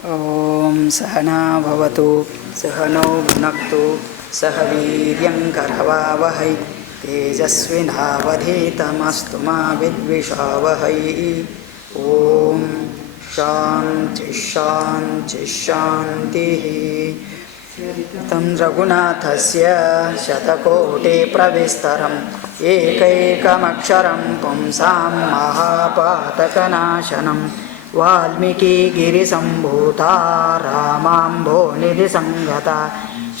ओम सहना भवतु सहनौ भुनक्तु सह वीर्यं करवावहै तेजस्विनावधीतमस्तु मा विद्विषावहै। ओम शांति शांति शांतिः। तं रघुनाथस्य शतकोटिप्रविस्तरम् एकैकमक्षरं पुंसां महापातकनाशनं वाल्मीकिगिरिसम्भूता रामाम्भोनिधिसंगता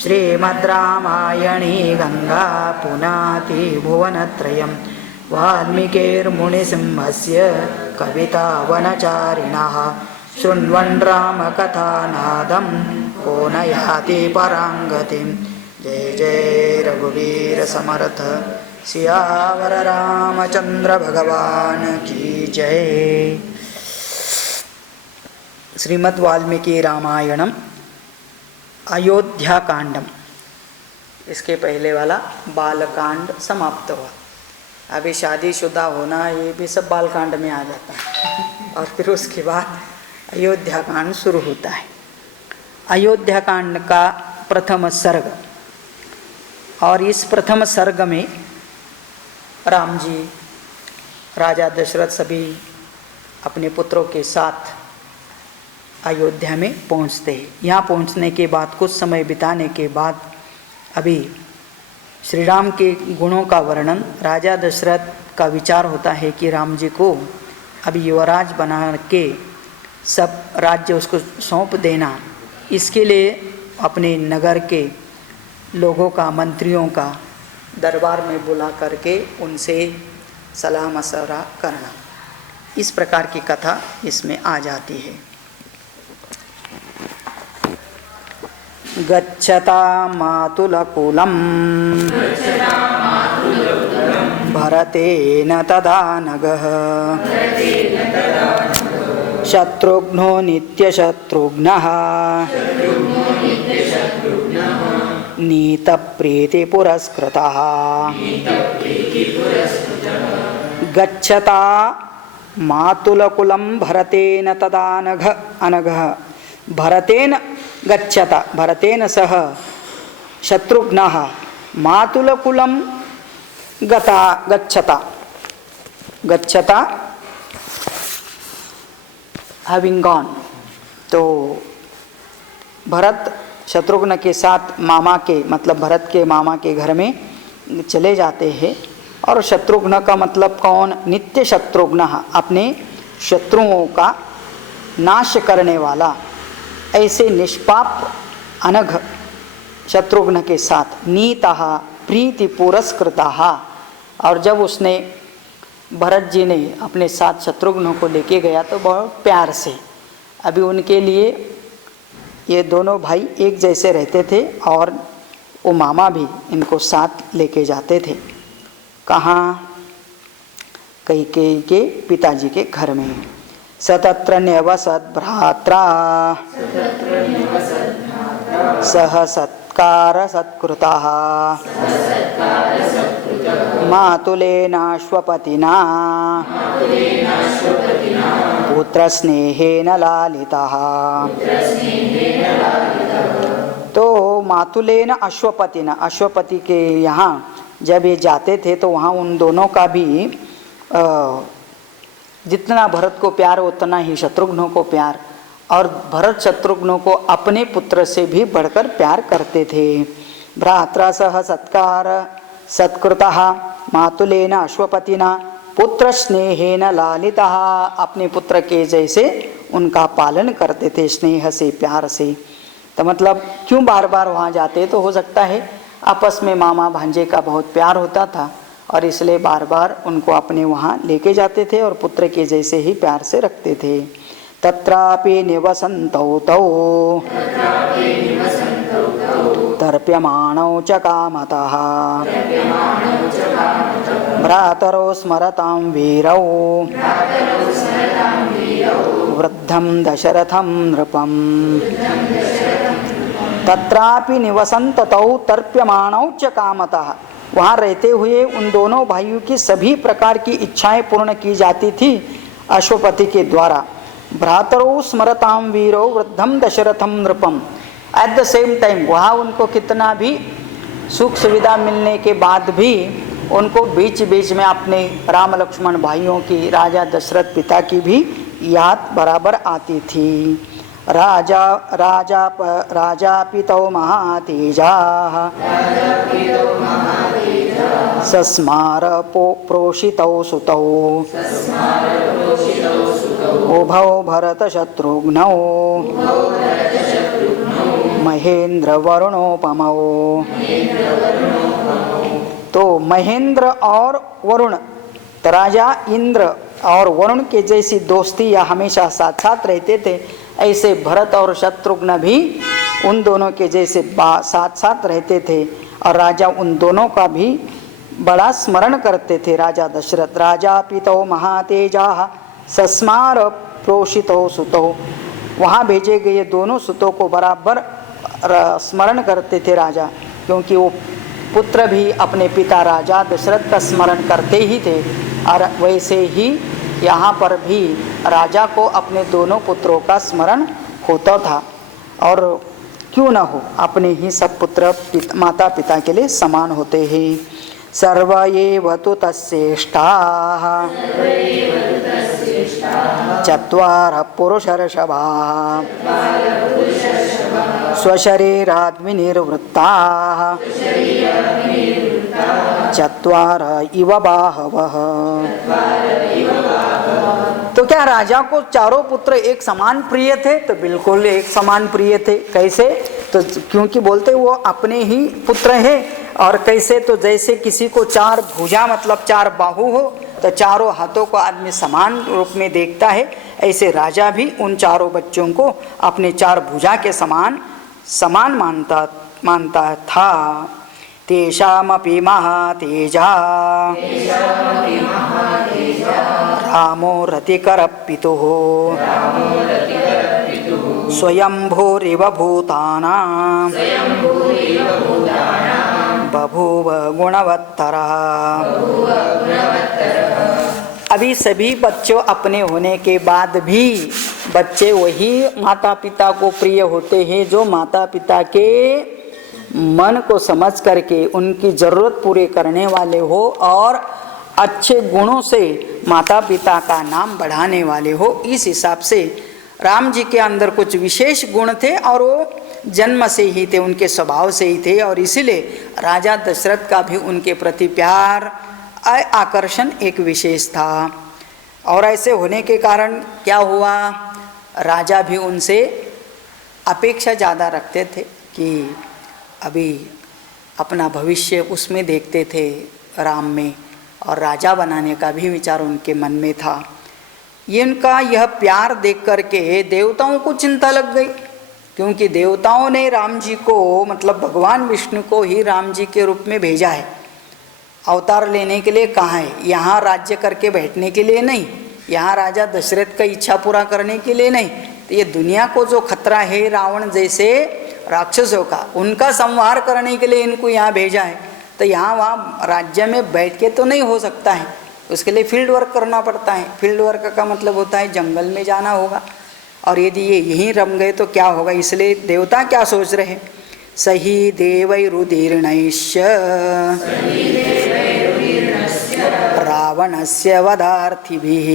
श्रीमद् रामायणी गंगा पुनाति भुवनत्रयम् वाल्मीकिर्मुनिसिंहस्य कवितावनचारिणः शृण्वन् रामकथानादं को न याति परां गतिं। जय जय रघुवीर समर्थ सियावर रामचंद्र भगवान की जय। श्रीमद् वाल्मीकि रामायणम अयोध्या कांडम, इसके पहले वाला बालकांड समाप्त हुआ। अभी शादीशुदा होना ये भी सब बालकांड में आ जाता है और फिर उसके बाद अयोध्या कांड शुरू होता है। अयोध्या कांड का प्रथम सर्ग, और इस प्रथम सर्ग में राम जी राजा दशरथ सभी अपने पुत्रों के साथ अयोध्या में पहुंचते हैं। यहाँ पहुंचने के बाद कुछ समय बिताने के बाद अभी श्री राम के गुणों का वर्णन, राजा दशरथ का विचार होता है कि राम जी को अभी युवराज बना के सब राज्य उसको सौंप देना। इसके लिए अपने नगर के लोगों का, मंत्रियों का दरबार में बुला करके उनसे सलाह मशवरा करना। इस प्रकार की कथा इसमें आ जाती है। गच्छता मातुलकुलं भरतेन तदा नगः शत्रुघ्नो नित्यशत्रुघ्नः नीतप्रीतिपुरस्कृतः। गच्छता मातुलकुलं भरतेन तदा अनघः भरतेन गच्छता, भरतेन सह शत्रुघ्नः मातुलकुलं गच्छता हैविंग गॉन। तो भरत शत्रुघ्न के साथ मामा के, मतलब भरत के मामा के घर में चले जाते हैं। और शत्रुघ्न का मतलब कौन? नित्य शत्रुघ्न, अपने शत्रुओं का नाश करने वाला। ऐसे निष्पाप अनघ शत्रुघ्न के साथ नीतः प्रीति पुरस्कृतः। और जब उसने, भरत जी ने अपने साथ शत्रुघ्न को लेके गया तो बहुत प्यार से, अभी उनके लिए ये दोनों भाई एक जैसे रहते थे और वो मामा भी इनको साथ लेके जाते थे। कहाँ? कैकेयी के पिताजी के घर में। सतत्र न्यवसत् भ्रात्रा सह सत्कार सत्कृतः मातुलेनाश्वपतिना पुत्रस्नेहेन लालितः। तो मातुलेन अश्वपतिना, अश्वपति के यहाँ जब ये जाते थे तो वहाँ उन दोनों का भी जितना भरत को प्यार उतना ही शत्रुघ्न को प्यार, और भरत शत्रुघ्न को अपने पुत्र से भी बढ़कर प्यार करते थे। भ्रात्रा सह सत्कार सत्कृतः मातुलेन अश्वपतिना पुत्र स्नेहेन लालितः, अपने पुत्र के जैसे उनका पालन करते थे, स्नेह से, प्यार से। तो मतलब क्यों बार बार वहाँ जाते? तो हो सकता है आपस में मामा भांजे का बहुत प्यार होता था और इसलिए बार बार उनको अपने वहाँ लेके जाते थे और पुत्र के जैसे ही प्यार से रखते थे। तत्रापि निवसन्तौ तौ तर्प्यमाणौ च कामतः भ्रातरौ स्मरतां वीरौ वृद्धं दशरथं नृपम्। तत्रापि निवसन्त तौ तर्प्यमाणौ च कामतः, वहाँ रहते हुए उन दोनों भाइयों की सभी प्रकार की इच्छाएं पूर्ण की जाती थी अश्वपति के द्वारा। भ्रातरो स्मरताम वीरो वृद्धम दशरथम नृपम। एट द सेम टाइम वहाँ उनको कितना भी सुख सुविधा मिलने के बाद भी उनको बीच बीच में अपने राम लक्ष्मण भाइयों की, राजा दशरथ पिता की भी याद बराबर आती थी। राजा पितौ महातेजा सस्मार प्रोषितौ सुतौ उभौ भरत शत्रुघ्नौ महेंद्र वरुणोपमौ। तो महेंद्र और वरुण, तो राजा इंद्र और वरुण के जैसी दोस्ती या हमेशा साथ साथ रहते थे, ऐसे भरत और शत्रुघ्न भी उन दोनों के जैसे साथ साथ रहते थे और राजा उन दोनों का भी बड़ा स्मरण करते थे। राजा दशरथ राजा पितौ महातेजा सस्मार प्रोषितौ सुतौ, वहाँ भेजे गए दोनों सुतों को बराबर स्मरण करते थे राजा, क्योंकि वो पुत्र भी अपने पिता राजा दशरथ का स्मरण करते ही थे। और वैसे ही यहाँ पर भी राजा को अपने दोनों पुत्रों का स्मरण होता था, और क्यों न हो, अपने ही सब पुत्र माता पिता के लिए समान होते हैं। सर्व एव तु तस्येष्टाः चत्वारः पुरुषर्षभाः स्वशरीराद् विनिर्वृत्ताः चत्वार इव बाहवः। तो क्या राजा को चारों पुत्र एक समान प्रिय थे? तो बिल्कुल एक समान प्रिय थे। कैसे? तो क्योंकि बोलते वो अपने ही पुत्र हैं। और कैसे? तो जैसे किसी को चार भुजा मतलब चार बाहु हो, तो चारों हाथों को आदमी समान रूप में देखता है, ऐसे राजा भी उन चारों बच्चों को अपने चार भुजा के समान मानता था। तेषामपि महातेजा रामो रतिकरपितुः स्वयंभूरिव भूतानां बभूव गुणवत्तरः। अभी सभी बच्चों अपने होने के बाद भी बच्चे वही माता पिता को प्रिय होते हैं जो माता पिता के मन को समझ करके उनकी जरूरत पूरे करने वाले हो और अच्छे गुणों से माता पिता का नाम बढ़ाने वाले हो। इस हिसाब से राम जी के अंदर कुछ विशेष गुण थे और वो जन्म से ही थे, उनके स्वभाव से ही थे, और इसीलिए राजा दशरथ का भी उनके प्रति प्यार आकर्षण एक विशेष था। और ऐसे होने के कारण क्या हुआ, राजा भी उनसे अपेक्षा ज़्यादा रखते थे कि अभी अपना भविष्य उसमें देखते थे राम में, और राजा बनाने का भी विचार उनके मन में था। ये उनका यह प्यार देख करके देवताओं को चिंता लग गई, क्योंकि देवताओं ने राम जी को मतलब भगवान विष्णु को ही राम जी के रूप में भेजा है, अवतार लेने के लिए कहा है, यहाँ राज्य करके बैठने के लिए नहीं, यहाँ राजा दशरथ का इच्छा पूरा करने के लिए नहीं। तो ये दुनिया को जो खतरा है रावण जैसे राक्षसों का, उनका संहार करने के लिए इनको यहाँ भेजा है। तो यहाँ वहाँ राज्य में बैठ के तो नहीं हो सकता है, उसके लिए फील्ड वर्क करना पड़ता है। फील्ड वर्क का मतलब होता है जंगल में जाना होगा, और यदि ये यहीं रम गए तो क्या होगा। इसलिए देवता क्या सोच रहे, सही देवैरुदीर्णैश्च रावणस्य वधार्थिभिः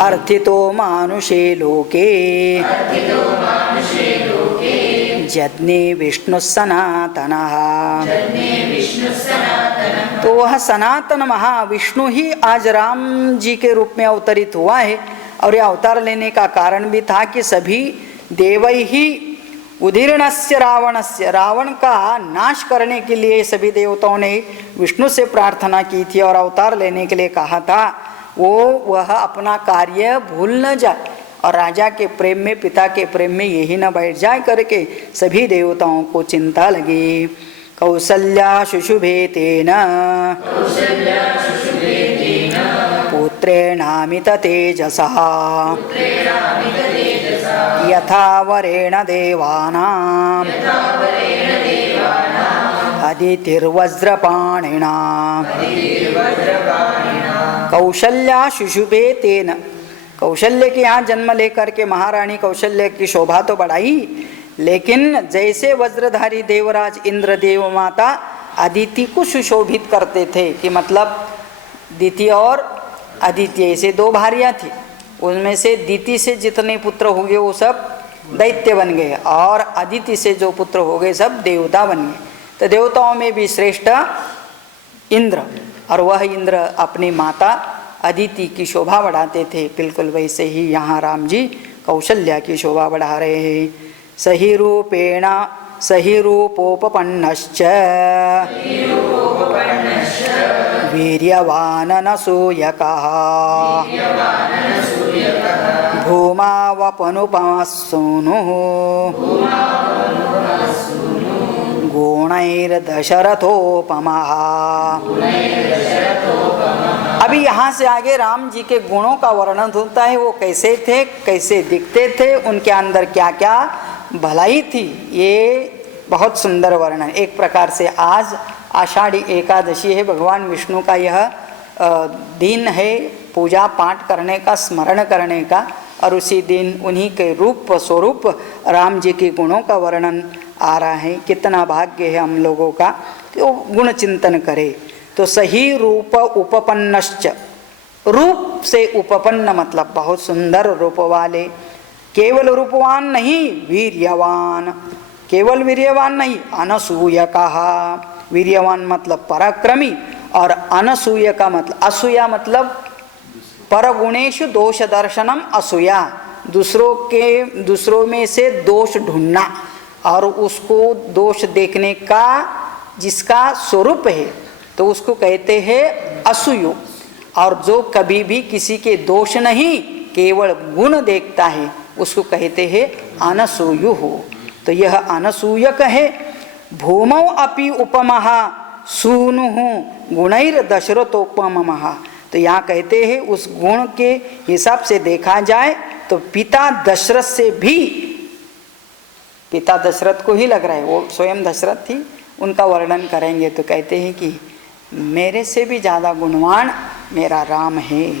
अर्थितो मानुषे लोके जज्ञे विष्णु सनातनः। तो वह सनातन महाविष्णु ही आज राम जी के रूप में अवतरित हुआ है, और यह अवतार लेने का कारण भी था कि सभी देवै ही उदीर्णस्य रावणस्य, रावण का नाश करने के लिए सभी देवताओं ने विष्णु से प्रार्थना की थी और अवतार लेने के लिए कहा था। वह अपना कार्य भूल न जाए और राजा के प्रेम में, पिता के प्रेम में यही न बैठ जाए करके सभी देवताओं को चिंता लगी। कौसल्या शुशुभे तेन पुत्रेणामित तेजसः यथा वरेण देवानाम् अदितिर्वज्रपाणिना। कौशल्या शुशुभे तेन, कौशल्य के यहाँ जन्म लेकर के महारानी कौशल्य की शोभा तो बढ़ाई, लेकिन जैसे वज्रधारी देवराज इंद्रदेव माता अदिति को सुशोभित करते थे, कि मतलब दिति और अदिति ऐसे दो भारियाँ थी, उनमें से दिति से जितने पुत्र हो गए वो सब दैत्य बन गए और अदिति से जो पुत्र हो गए सब देवता बन गए। तो देवताओं में भी श्रेष्ठ इंद्र, और वह इंद्र अपनी माता अदिति की शोभा बढ़ाते थे। बिल्कुल वैसे ही यहाँ राम जी कौशल्या की शोभा बढ़ा रहे हैं। सही रूपेण सही रूपोपपन्नश्च वीर्यवान नसूयकः भूमावपनुपमसूनुः गुणैर्दशरथोपमः। अभी यहाँ से आगे राम जी के गुणों का वर्णन होता है, वो कैसे थे, कैसे दिखते थे, उनके अंदर क्या क्या भलाई थी, ये बहुत सुंदर वर्णन। एक प्रकार से आज आषाढ़ी एकादशी है, भगवान विष्णु का यह दिन है पूजा पाठ करने का, स्मरण करने का, और उसी दिन उन्हीं के रूप स्वरूप राम जी के गुणों का वर्णन आ रहा है। कितना भाग्य है हम लोगों का कि वो गुण चिंतन करे। तो सही रूप उपपन्नश्च, रूप से उपपन्न मतलब बहुत सुंदर रूप वाले, केवल रूपवान नहीं वीर्यवान, केवल वीर्यवान नहीं, अनसूयकः, वीर्यवान मतलब पराक्रमी, और अनसूय का मतलब, असूया मतलब परगुणेषु दोष दर्शनम असूया, दूसरों में से दोष ढूंढना और उसको दोष देखने का जिसका स्वरूप है तो उसको कहते हैं असूयो। और जो कभी भी किसी के दोष नहीं केवल गुण देखता है उसको कहते हैं अनसूयु हो। तो यह अनसूयक है। भूमौ अपि उपमः सूनुः गुणैर्दशरथोपमः। तो यहाँ कहते हैं उस गुण के हिसाब से देखा जाए तो पिता दशरथ से भी, पिता दशरथ को ही लग रहा है, वो स्वयं दशरथ थी, उनका वर्णन करेंगे तो कहते हैं कि मेरे से भी ज़्यादा गुणवान मेरा राम है।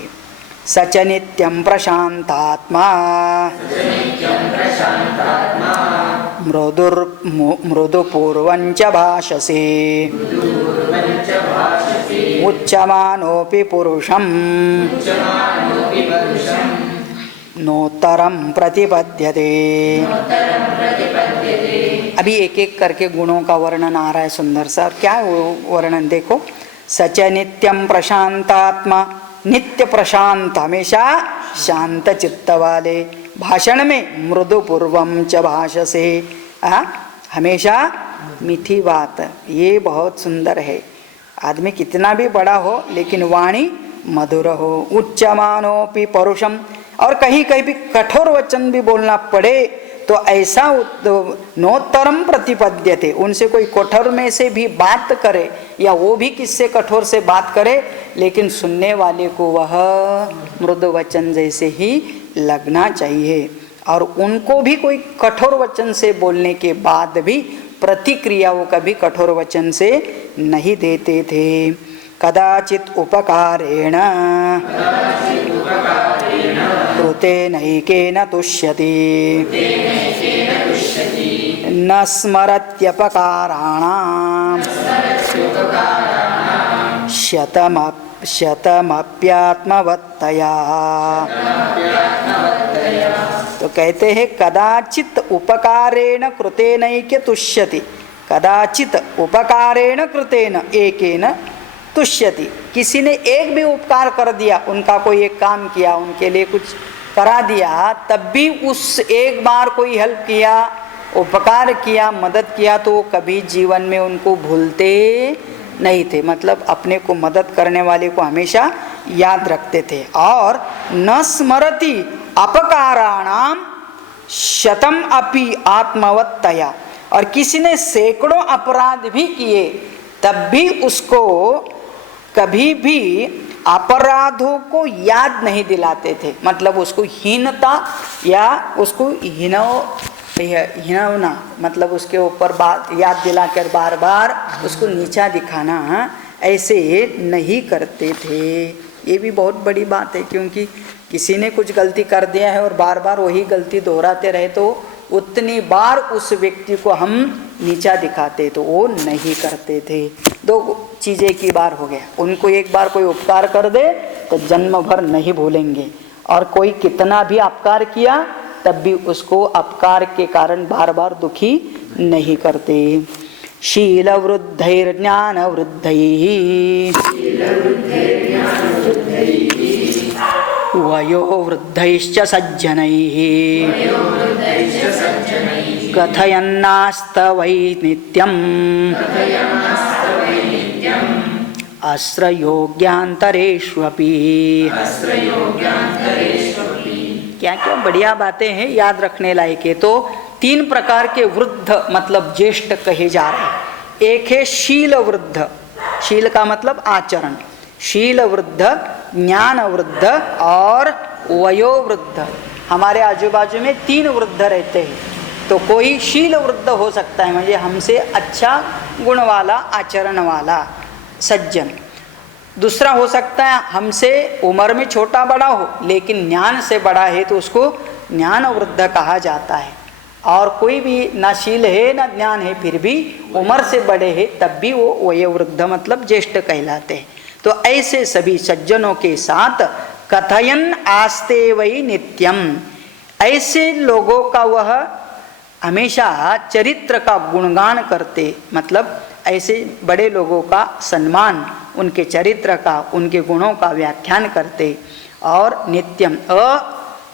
सच नित्यं प्रशांतात्मा मृदुपूर्वञ्च भाषसे उच्यमानोऽपि पुरुषं नोत्तरं प्रतिपद्यते। अभी एक एक करके गुणों का वर्णन आ रहा है सुंदर सा। क्या है वो वर्णन देखो। सच नित्यं प्रशांतात्मा, नित्य प्रशांत, हमेशा शांत चित्त वाले, भाषण में मृदु पूर्वम च भाषसे, हमेशा मीठी बात, ये बहुत सुंदर है। आदमी कितना भी बड़ा हो लेकिन वाणी मधुर हो। उच्चमानोपि परुषम, और कहीं कहीं भी कठोर वचन भी बोलना पड़े तो ऐसा नोत्तरम प्रतिपद्यते, उनसे कोई कठोर में से भी बात करे या वो भी किससे कठोर से बात करे लेकिन सुनने वाले को वह मृदु वचन जैसे ही लगना चाहिए। और उनको भी कोई कठोर वचन से बोलने के बाद भी प्रतिक्रिया वो कभी कठोर वचन से नहीं देते थे। कदाचित उपकारेण कृतेनैकेन तुष्यति न स्मरत्यपकाराणां शतमप्यात्मवत्तया। तो कहते हैं कदाचित उपकारेण कृतेनैके तुष्यति, कदाचित उपकारेण कृतेन एकेन तुष्यति, किसी ने एक भी उपकार कर दिया, उनका कोई एक काम किया, उनके लिए कुछ करा दिया, तब भी उस एक बार कोई हेल्प किया, उपकार किया, मदद किया तो कभी जीवन में उनको भूलते नहीं थे। मतलब अपने को मदद करने वाले को हमेशा याद रखते थे। और न स्मरति अपकाराणाम शतम अपि आत्मवत्तया, और किसी ने सैकड़ों अपराध भी किए तब भी उसको कभी भी अपराधों को याद नहीं दिलाते थे। मतलब उसको हीनता या उसको हिनौना, मतलब उसके ऊपर बात याद दिलाकर बार बार उसको नीचा दिखाना, ऐसे नहीं करते थे। ये भी बहुत बड़ी बात है, क्योंकि किसी ने कुछ गलती कर दिया है और बार बार वही गलती दोहराते रहे तो उतनी बार उस व्यक्ति को हम नीचा दिखाते, तो वो नहीं करते थे। दो चीज़ें की बार हो गया, उनको एक बार कोई उपकार कर दे तो जन्म भर नहीं भूलेंगे, और कोई कितना भी अपकार किया तब भी उसको अपकार के कारण बार बार दुखी नहीं करते। शील वृद्धैर्ज्ञान वृद्धैः वयो वृद्धैश्च सज्जनैः कथयन्नास्तवै नित्यम् आश्रयोग्यान्तरेष्वपि। क्या क्या बढ़िया बातें हैं, याद रखने लायक है। तो 3 प्रकार के वृद्ध मतलब ज्येष्ठ कहे जा रहे हैं। एक है शील वृद्ध, शील का मतलब आचरण, शील वृद्ध, ज्ञान वृद्ध और वयो वृद्ध। हमारे आजू बाजू में 3 वृद्ध रहते हैं, तो कोई शील वृद्ध हो सकता है, मतलब हमसे अच्छा गुण वाला, आचरण वाला सज्जन। दूसरा हो सकता है हमसे उम्र में छोटा बड़ा हो लेकिन ज्ञान से बड़ा है, तो उसको ज्ञान वृद्ध कहा जाता है। और कोई भी ना शील है ना ज्ञान है, फिर भी उम्र से बड़े हैं, तब भी वो वयोवृद्ध मतलब ज्येष्ठ कहलाते हैं। तो ऐसे सभी सज्जनों के साथ कथयन आस्ते वही नित्यम, ऐसे लोगों का वह हमेशा चरित्र का गुणगान करते, मतलब ऐसे बड़े लोगों का सम्मान, उनके चरित्र का, उनके गुणों का व्याख्यान करते। और नित्यम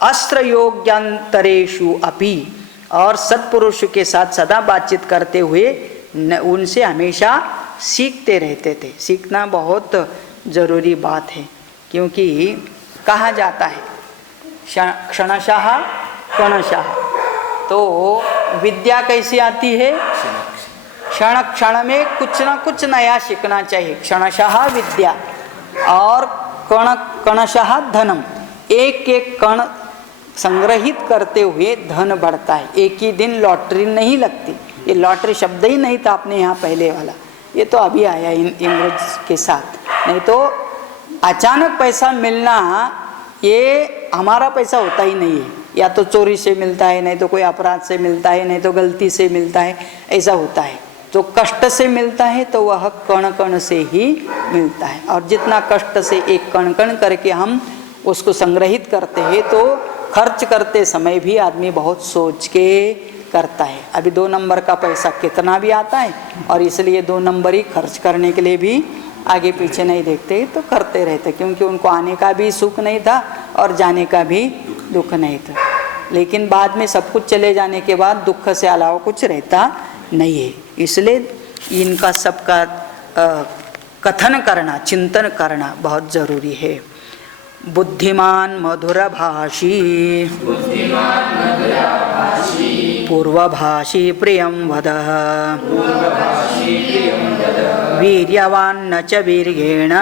अस्त्रयोग्यंतरेषु अपि, और सत्पुरुष के साथ सदा बातचीत करते हुए उनसे हमेशा सीखते रहते थे। सीखना बहुत जरूरी बात है, क्योंकि कहा जाता है क्षणशः कणशः, तो विद्या कैसी आती है, क्षण क्षण में कुछ ना कुछ नया सीखना चाहिए। क्षणशः विद्या और कण कणशः धनम, एक एक कण संग्रहित करते हुए धन बढ़ता है। एक ही दिन लॉटरी नहीं लगती, ये लॉटरी शब्द ही नहीं था अपने यहाँ पहले वाला, ये तो अभी आया इंग्रज के साथ। नहीं तो अचानक पैसा मिलना ये हमारा पैसा होता ही नहीं है, या तो चोरी से मिलता है, नहीं तो कोई अपराध से मिलता है, नहीं तो गलती से मिलता है, ऐसा होता है। तो कष्ट से मिलता है तो वह कण कण से ही मिलता है, और जितना कष्ट से एक कण कण करके हम उसको संग्रहित करते हैं, तो खर्च करते समय भी आदमी बहुत सोच के करता है। अभी 2 नंबर का पैसा कितना भी आता है, और इसलिए 2 नंबर ही खर्च करने के लिए भी आगे पीछे नहीं देखते, तो करते रहते, क्योंकि उनको आने का भी सुख नहीं था और जाने का भी दुख नहीं था। लेकिन बाद में सब कुछ चले जाने के बाद दुख से अलावा कुछ रहता नहीं है। इसलिए इनका सबका कथन करना, चिंतन करना बहुत जरूरी है। बुद्धिमान मधुरभाषी पूर्वभाषी प्रियं वदः वीर्यवान् न च वीर्येण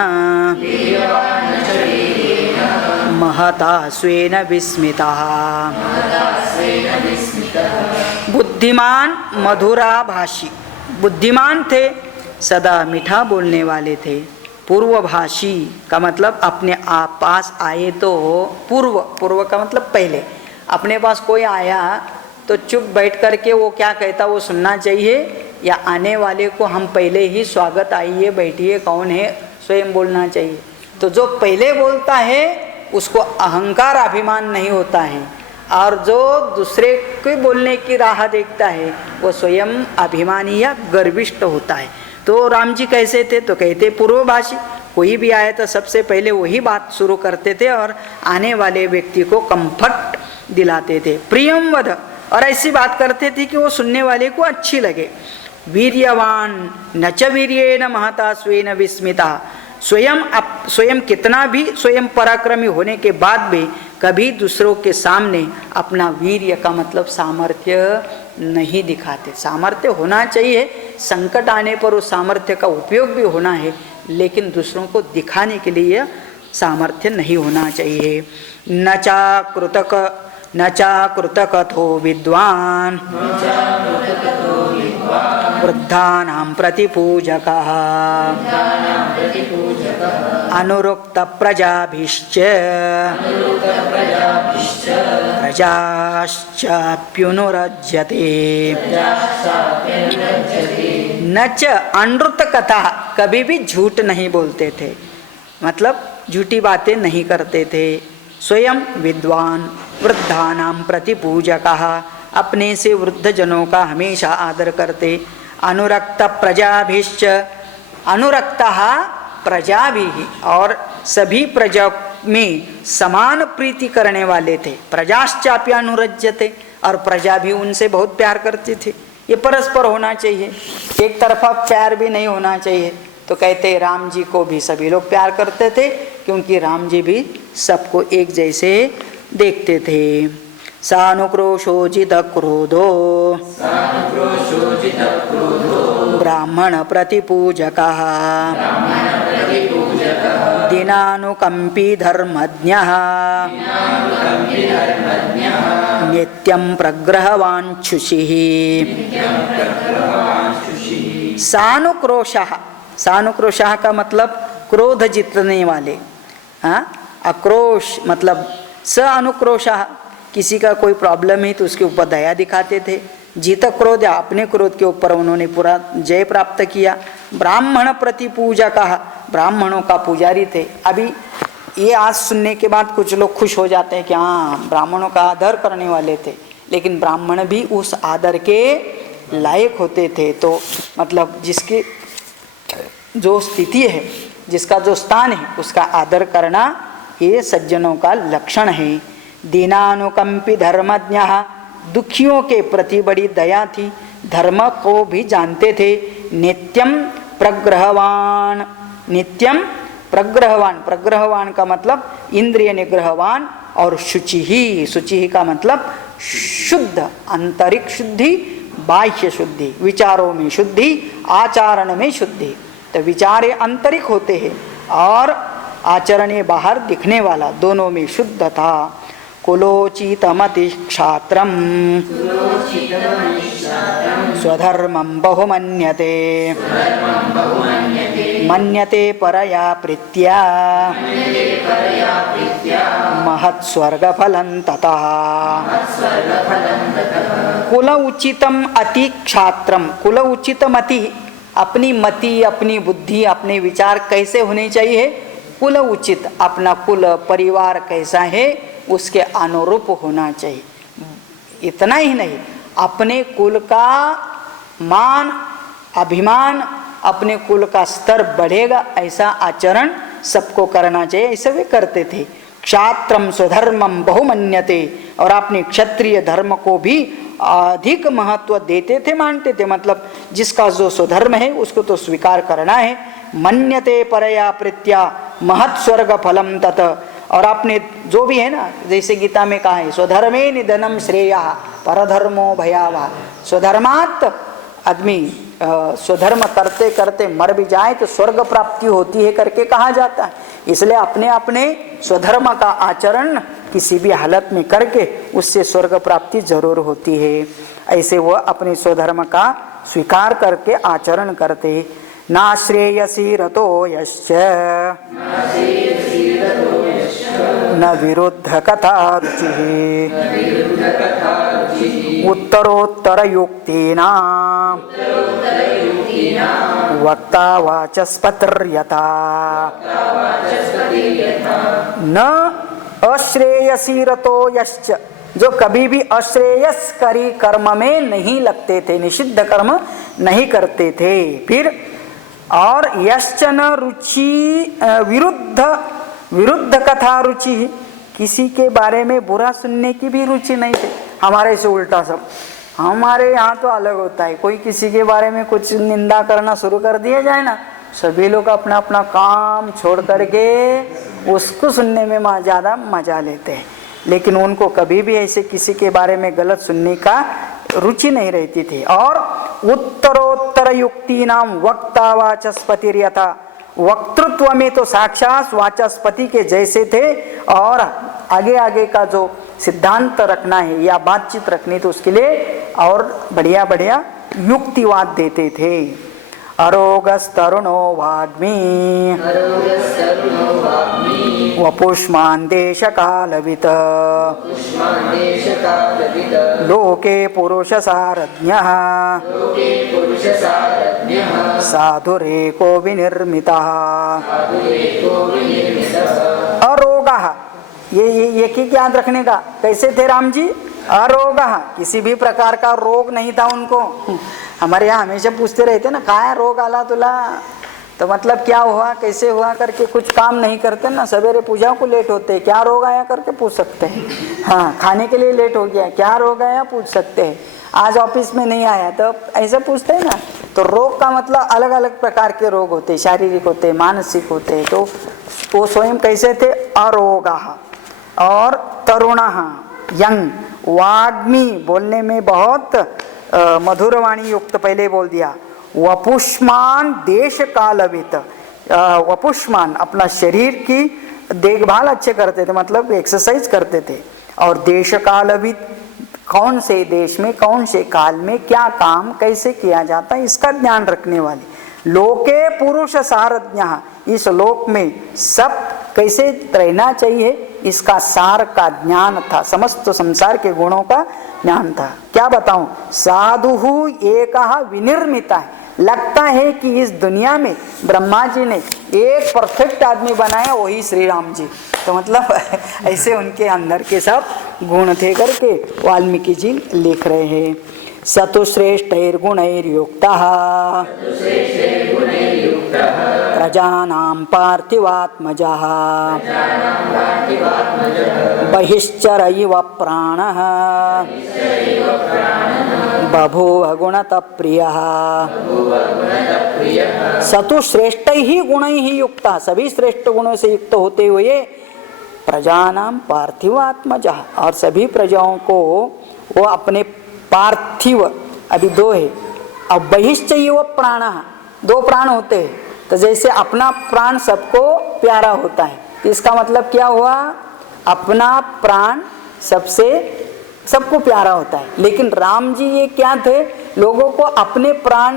महता स्वेन विस्मितः। बुद्धिमान मधुराभाषी, बुद्धिमान थे, सदा मीठा बोलने वाले थे। पूर्वभाषी का मतलब अपने पास आए तो पूर्व, पूर्व का मतलब पहले, अपने पास कोई आया तो चुप बैठ करके वो क्या कहता वो सुनना चाहिए, या आने वाले को हम पहले ही स्वागत, आइए बैठिए, कौन है, स्वयं बोलना चाहिए। तो जो पहले बोलता है उसको अहंकार अभिमान नहीं होता है, और जो दूसरे के बोलने की राह देखता है वो स्वयं अभिमानी या गर्विष्ठ होता है। तो राम जी कैसे थे, तो कहते पूर्वभाषी, कोई भी आए तो सबसे पहले वही बात शुरू करते थे और आने वाले व्यक्ति को कंफर्ट दिलाते थे। प्रियम वद, और ऐसी बात करते थे कि वो सुनने वाले को अच्छी लगे। वीर्यवान न च वीर्येण महता स्वेन विस्मिता, स्वयं कितना भी स्वयं पराक्रमी होने के बाद भी कभी दूसरों के सामने अपना वीर्य का मतलब सामर्थ्य नहीं दिखाते। सामर्थ्य होना चाहिए, संकट आने पर उस सामर्थ्य का उपयोग भी होना है, लेकिन दूसरों को दिखाने के लिए सामर्थ्य नहीं होना चाहिए। न चा कृतकथो विद्वान् वृद्धानां प्रतिपूजकः अनुरुक्त प्रजाभिश्च प्रजाश्चाप्युनुरज्यते न च अनृत कथा, कभी भी झूठ नहीं बोलते थे, मतलब झूठी बातें नहीं करते थे। स्वयं विद्वान वृद्धानां प्रति पूजकः, अपने से वृद्ध जनों का हमेशा आदर करते। अनुरक्त प्रजाभिश्च, अनुरक्तः प्रजाभिः, और सभी प्रजा में समान प्रीति करने वाले थे। प्रजाश्चाप्यनुरज्यते, और प्रजा भी उनसे बहुत प्यार करते थे। ये परस्पर होना चाहिए, एक तरफा प्यार भी नहीं होना चाहिए। तो कहते राम जी को भी सभी लोग प्यार करते थे, क्योंकि राम जी भी सबको एक जैसे देखते थे। सानुक्रोशोजित क्रोधो ब्राह्मण प्रतिपूजकः दीनानुकंपी धर्मज्ञः नित्यं प्रग्रहवाञ्छुषिः। सानुक्रोशः, सानुक्रोशः का मतलब क्रोध जीतने वाले। आक्रोश मतलब स अनुक्रोशः, किसी का कोई प्रॉब्लम है तो उसके ऊपर दया दिखाते थे। जीत क्रोध, अपने क्रोध के ऊपर उन्होंने पूरा जय प्राप्त किया। ब्राह्मण प्रति पूजकः, ब्राह्मणों का पुजारी थे। अभी ये आज सुनने के बाद कुछ लोग खुश हो जाते हैं कि हाँ ब्राह्मणों का आदर करने वाले थे, लेकिन ब्राह्मण भी उस आदर के लायक होते थे। तो मतलब जिसकी जो स्थिति है, जिसका जो स्थान है, उसका आदर करना ये सज्जनों का लक्षण है। दीनानुकंपी धर्मज्ञः, दुखियों के प्रति बड़ी दया थी, धर्म को भी जानते थे। नित्यम प्रग्रहवान, नित्यम प्रग्रहवान, प्रग्रहवान का मतलब इंद्रिय निग्रहवान। और शुचि ही, शुचि ही का मतलब शुद्ध, आंतरिक शुद्धि, बाह्य शुद्धि, विचारों में शुद्धि, आचरण में शुद्धि। तो विचार आंतरिक होते हैं और आचरण बाहर दिखने वाला, दोनों में शुद्ध था। कुलोचितमति क्षात्रम स्वधर्मं बहुमन्यते मन्यते परया प्रीत्या महत्स्वर्गफलं ततः। कुल उचितम अति क्षात्रम, कुल उचितम अति, अपनी मति, अपनी बुद्धि, अपने विचार कैसे होने चाहिए? कुल उचित, अपना कुल परिवार कैसा है उसके अनुरूप होना चाहिए। इतना ही नहीं, अपने कुल का मान, अभिमान, अपने कुल का स्तर बढ़ेगा ऐसा आचरण सबको करना चाहिए। ऐसे वे करते थे। क्षात्रम स्वधर्मम बहुमन्यते, और अपने क्षत्रिय धर्म को भी अधिक महत्व देते थे, मानते थे। मतलब जिसका जो स्वधर्म है उसको तो स्वीकार करना है। मन्यते परया प्रीत्या महत् स्वर्ग फलम तत्, और आपने जो भी है ना, जैसे गीता में कहा है स्वधर्मे निधनम श्रेया परधर्मो भयावह। स्वधर्मात् आदमी स्वधर्म करते करते मर भी जाए तो स्वर्ग प्राप्ति होती है करके कहा जाता है। इसलिए अपने अपने स्वधर्म का आचरण किसी भी हालत में करके उससे स्वर्ग प्राप्ति जरूर होती है। ऐसे वो अपने स्वधर्म का स्वीकार करके आचरण करते। नाश्रेयसी रतो यश्च न विरुद्ध कथा रुचिः उत्तरोत्तर युक्तिना वक्ता वाचस्पतिर्यथा। न अश्रेयसी रतो यश्च, जो कभी भी अश्रेयस्करी कर्म में नहीं लगते थे, निषिद्ध कर्म नहीं करते थे। फिर और यश्च न रुचि विरुद्ध कथा रुचि, किसी के बारे में बुरा सुनने की भी रुचि नहीं थी। हमारे से उल्टा सब, हमारे यहाँ तो अलग होता है। कोई किसी के बारे में कुछ निंदा करना शुरू कर दिया जाए ना, सभी लोग अपना अपना काम छोड़ करके उसको सुनने में ज़्यादा मजा लेते हैं। लेकिन उनको कभी भी ऐसे किसी के बारे में गलत सुनने का रुचि नहीं रहती थी। और उत्तरोत्तर युक्ति नाम वक्ता वाचस्पतिर्यथा, वक्तृत्व में तो साक्षात वाचस्पति के जैसे थे। और आगे आगे का जो सिद्धांत रखना है या बातचीत रखनी तो उसके लिए और बढ़िया बढ़िया युक्तिवाद देते थे। अरोगस्तरुणो वाग्मी वपुष्मान् देशकालवित् लोके पुरुषसारज्ञः साधुरेको विनिर्मितः। अरोगः, ये एक ही याद रखने का। कैसे थे राम जी? अरोगः, किसी भी प्रकार का रोग नहीं था उनको। हमारे यहाँ हमेशा पूछते रहते ना, काय रोग आला तुला, तो मतलब क्या हुआ, कैसे हुआ करके कुछ काम नहीं करते ना। सवेरे पूजा को लेट होते, क्या रोग आया करके पूछ सकते हैं। हाँ, खाने के लिए लेट हो गया, क्या रोग आया पूछ सकते हैं। आज ऑफिस में नहीं आया तो ऐसे पूछते हैं ना। तो रोग का मतलब अलग अलग प्रकार के रोग होते हैं, शारीरिक होते हैं, मानसिक होते हैं। तो वो स्वयं कैसे थे? अरोगः। और तरुणः, यंग, वाग्मी, बोलने में बहुत मधुर वाणी युक्त, पहले बोल दिया। वपुष्मान देश कालवित, वपुष्मान अपना शरीर की देखभाल अच्छे करते थे, मतलब एक्सरसाइज करते थे। और देश कालवित, कौन से देश में कौन से काल में क्या काम कैसे किया जाता है इसका ज्ञान रखने वाले। लोके पुरुष सारज्ञः, इस लोक में सब कैसे रहना चाहिए इसका सार का ज्ञान था, समस्त संसार के गुणों का ज्ञान था। क्या बताऊं, साधु एकः विनिर्मिता है। लगता है कि इस दुनिया में ब्रह्मा जी ने एक परफेक्ट आदमी बनाया, वही श्री राम जी। तो मतलब ऐसे उनके अंदर के सब गुण थे करके वाल्मीकि जी लिख रहे हैं। सतुश्रेष्ठैर्गुणैर्युक्तः प्रजानां पार्थिवात्मजः बहिश्चर इव प्राणः बभूव गुणतः प्रियः। सतुश्रेष्ठैः गुणैः युक्तः, सभी श्रेष्ठ गुणों से युक्त होते हुए प्रजानां पार्थिवात्मजः, और सभी प्रजाओं को वो अपने पार्थिव, अभी दो है, अब बहिश्चैव प्राणः, दो प्राण होते हैं। तो जैसे अपना प्राण सबको प्यारा होता है, तो इसका मतलब क्या हुआ, अपना प्राण सबको प्यारा होता है। लेकिन राम जी ये क्या थे, लोगों को अपने प्राण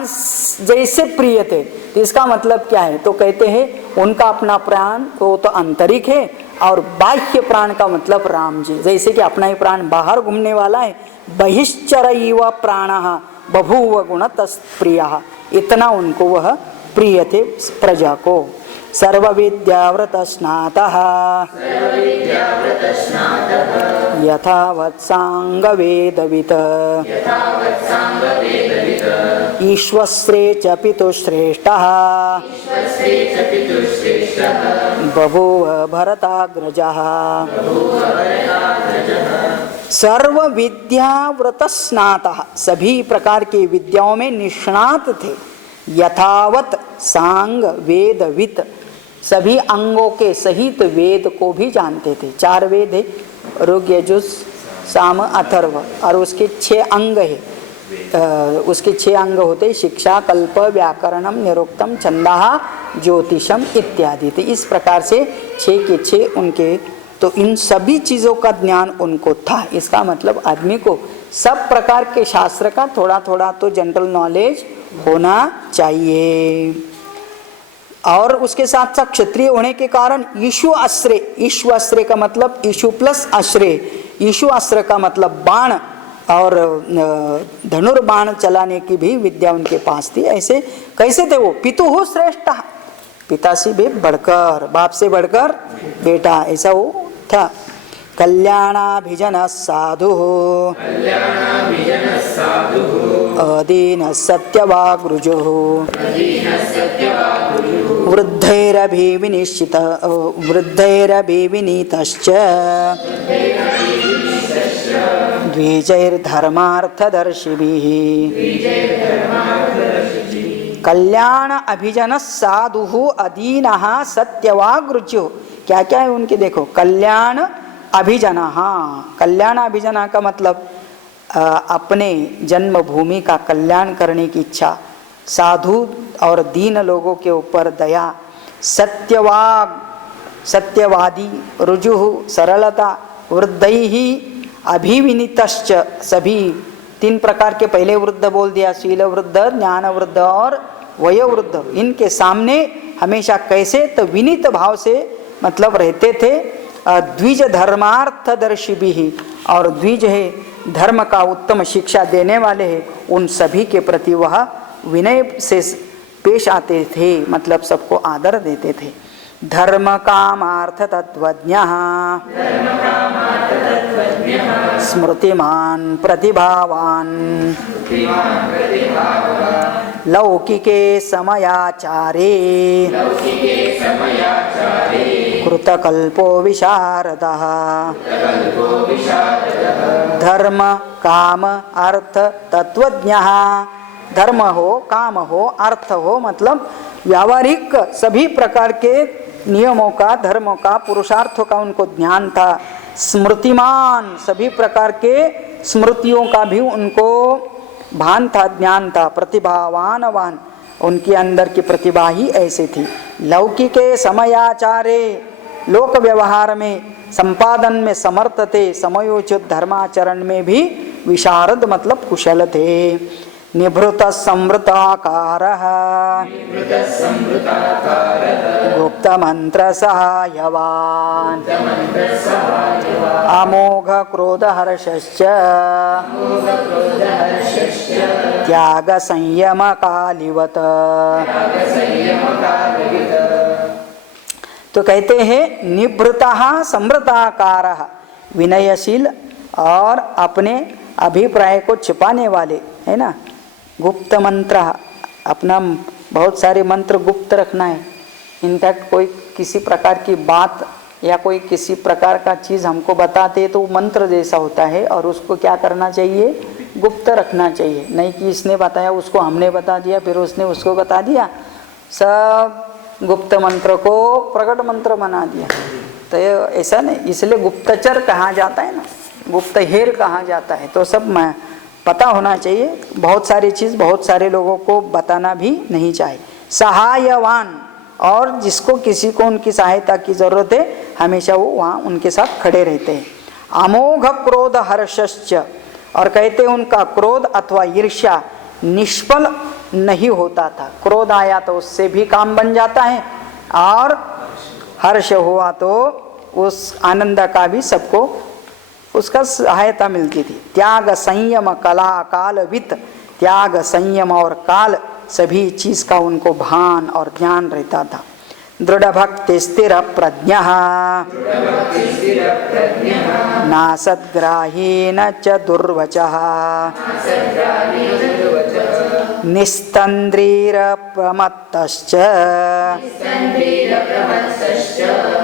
जैसे प्रिय थे। तो इसका मतलब क्या है, तो कहते हैं उनका अपना प्राण वो तो आंतरिक है, और बाह्य प्राण का मतलब राम जी, जैसे कि अपना ही प्राण बाहर घूमने वाला है। बहिश्चर इव प्राणः बभूव गुणतः प्रियः, इतना उनको वह प्रिय थे प्रजा को। सर्वविद्याव्रत स्नातः यथावत् सांगवेदवित् ईश्वस्रे च पितुश्रेष्ठः बभूव भरताग्रजः। सर्व विद्याव्रत स्नातः, सभी प्रकार की विद्याओं में निष्णात थे। यथावत सांग वेदवित, सभी अंगों के सहित वेद को भी जानते थे। 4 वेद है, ऋग यजुः साम अथर्व, और उसके 6 अंग है। उसके 6 अंग होते शिक्षा, कल्प, व्याकरणम, निरुक्तम, छंदः, ज्योतिषम इत्यादि। तो इस प्रकार से 6 के 6 उनके, तो इन सभी चीज़ों का ज्ञान उनको था। इसका मतलब आदमी को सब प्रकार के शास्त्र का थोड़ा थोड़ा तो जनरल नॉलेज होना चाहिए। और उसके साथ साथ क्षत्रिय होने के कारण ईशु आश्रय, ईशु आश्रय का मतलब ईशु प्लस आश्रय, ईशु आश्रय का मतलब बाण और धनुर्बाण चलाने की भी विद्या उनके पास थी। ऐसे कैसे थे वो, पितुः श्रेष्ठ, पिता से भी बढ़कर, बाप से बढ़कर बेटा, ऐसा वो था। कल्याणाभिजन साधु अदीन सत्यवाग्रुजो वृद्धैरभिविनीतश्च द्विजैर्धर्मार्थदर्शिभिः। कल्याण अभिजन साधु अदीनः सत्यवाग्रुजो, क्या क्या है उनके, देखो कल्याण अभिजना। हाँ, कल्याण अभिजना का मतलब अपने जन्मभूमि का कल्याण करने की इच्छा, साधु और दीन लोगों के ऊपर दया, सत्यवाग सत्यवादी, रुजुः सरलता, वृद्धैः अभिविनीतश्च, सभी 3 प्रकार के पहले वृद्ध बोल दिया, शील वृद्ध, ज्ञान वृद्ध और वयोवृद्ध, इनके सामने हमेशा कैसे तो विनीत भाव से मतलब रहते थे। द्विज धर्मार्थदर्शी भी, और द्विज है धर्म का उत्तम शिक्षा देने वाले हैं, उन सभी के प्रति वह विनय से पेश आते थे, मतलब सबको आदर देते थे। धर्म कामार्थ तत्वज्ञः स्मृतिमान प्रतिभावान लौकिके समयाचारे कृतकल्पो विशारदः। धर्म काम अर्थ तत्वज्ञः, धर्म हो काम हो अर्थ हो, मतलब व्यावहारिक सभी प्रकार के नियमों का, धर्मों का, पुरुषार्थों का उनको ज्ञान था। स्मृतिमान, सभी प्रकार के स्मृतियों का भी उनको भान था, ज्ञान था। प्रतिभावानवान, उनके अंदर की प्रतिभा ही ऐसे थी। लौकिके समयाचारे, लोक व्यवहार में संपादन में समर्थ थे। समयोचित धर्माचरण में भी विशारद मतलब कुशल थे। निभृत संवृताकारः गुप्त मंत्र सहायवान अमोघ क्रोध हर्षश्च त्याग संयम कालिवत। तो कहते हैं निभृतः संवृताकारः, विनयशील और अपने अभिप्राय को छिपाने वाले, है ना। गुप्त मंत्र, अपना बहुत सारे मंत्र गुप्त रखना है। इनफैक्ट कोई किसी प्रकार की बात या कोई किसी प्रकार का चीज़ हमको बताते हैं तो वो मंत्र जैसा होता है, और उसको क्या करना चाहिए, गुप्त रखना चाहिए। नहीं कि इसने बताया उसको हमने बता दिया, फिर उसने उसको बता दिया, सब गुप्त मंत्र को प्रकट मंत्र बना दिया। तो ऐसा नहीं, इसलिए गुप्तचर कहा जाता है ना, गुप्तहेर कहा जाता है। तो सब मैं पता होना चाहिए, बहुत सारी चीज़ बहुत सारे लोगों को बताना भी नहीं चाहिए। सहायवान, और जिसको किसी को उनकी सहायता की जरूरत है हमेशा वो वहाँ उनके साथ खड़े रहते हैं। अमोघ क्रोध हर्षश्च, और कहते हैं उनका क्रोध अथवा ईर्ष्या निष्फल नहीं होता था। क्रोध आया तो उससे भी काम बन जाता है, और हर्ष हुआ तो उस आनंद का भी सबको उसका सहायता मिलती थी। त्याग संयम कला काल वित्त, त्याग संयम और काल सभी चीज का उनको भान और ज्ञान रहता था। दृढ़ भक्ति स्थिर प्रज्ञा नासद्ग्राहीन च दुर्वचः निस्तंद्रीर प्रमत्तश्च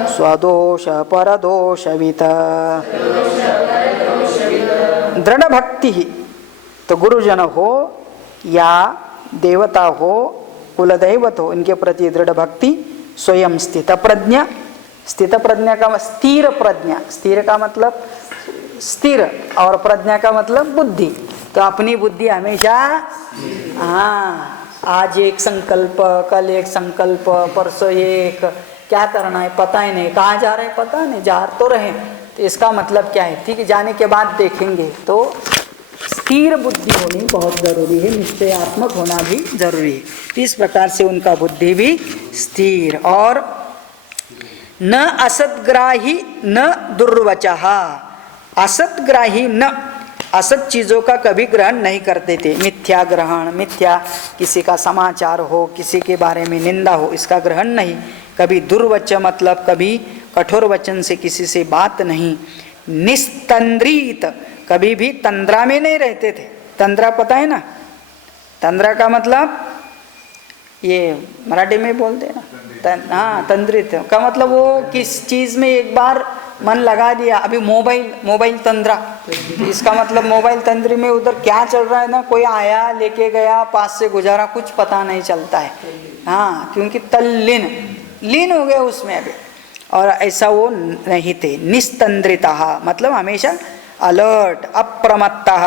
स्वदोष परदोषवित। दृढ़ भक्ति ही, तो गुरुजन हो या देवता हो, कुलदैवत हो, इनके प्रति दृढ़ भक्ति। स्वयं स्थित प्रज्ञा, स्थित प्रज्ञा का स्थिर प्रज्ञा, स्थिर का मतलब स्थिर और प्रज्ञा का मतलब बुद्धि। तो अपनी बुद्धि हमेशा, हाँ, आज एक संकल्प, कल एक संकल्प, परसों एक, क्या करना है पता ही नहीं, कहाँ जा रहे हैं पता नहीं, जा तो रहे। तो इसका मतलब क्या है, ठीक है, जाने के बाद देखेंगे। तो स्थिर बुद्धि होनी बहुत जरूरी है, निश्चयात्मक होना भी जरूरी है। इस प्रकार से उनका बुद्धि भी स्थिर, और न असद्ग्राही न दुर्वचः, असद्ग्राही न, असत चीज़ों का कभी ग्रहण नहीं करते थे। मिथ्या ग्रहण, मिथ्या किसी का समाचार हो, किसी के बारे में निंदा हो, इसका ग्रहण नहीं। कभी दुर्वच मतलब कभी कठोर वचन से किसी से बात नहीं। निस्तंद्रित, कभी भी तंद्रा में नहीं रहते थे। तंद्रा पता है ना, तंद्रा का मतलब ये मराठी में बोलते हैं ना, हाँ, तंद्रित का मतलब वो किस चीज़ में एक बार मन लगा दिया। अभी मोबाइल तंद्रा, तो इसका मतलब मोबाइल तंद्री में उधर क्या चल रहा है ना, कोई आया लेके गया, पास से गुजारा, कुछ पता नहीं चलता है। हाँ, क्योंकि लीन हो गए उसमें अभी। और ऐसा वो नहीं थे। निस्तंद्रिता मतलब हमेशा अलर्ट, अप्रमत्तः,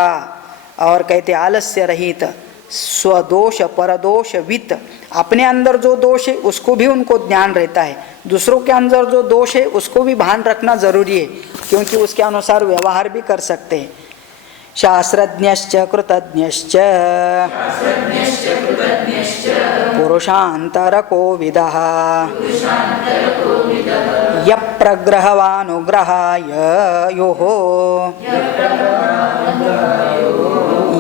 और कहते आलस्य रहित, स्वदोष परदोष वित्त, अपने अंदर जो दोष है उसको भी उनको ज्ञान रहता है, दूसरों के अंदर जो दोष है उसको भी भान रखना जरूरी है, क्योंकि उसके अनुसार व्यवहार भी कर सकते हैं। शास्त्रज्ञश्च कृतज्ञश्च पुरुषान्तरको विदः यः प्रग्रहवानुग्रहाय योः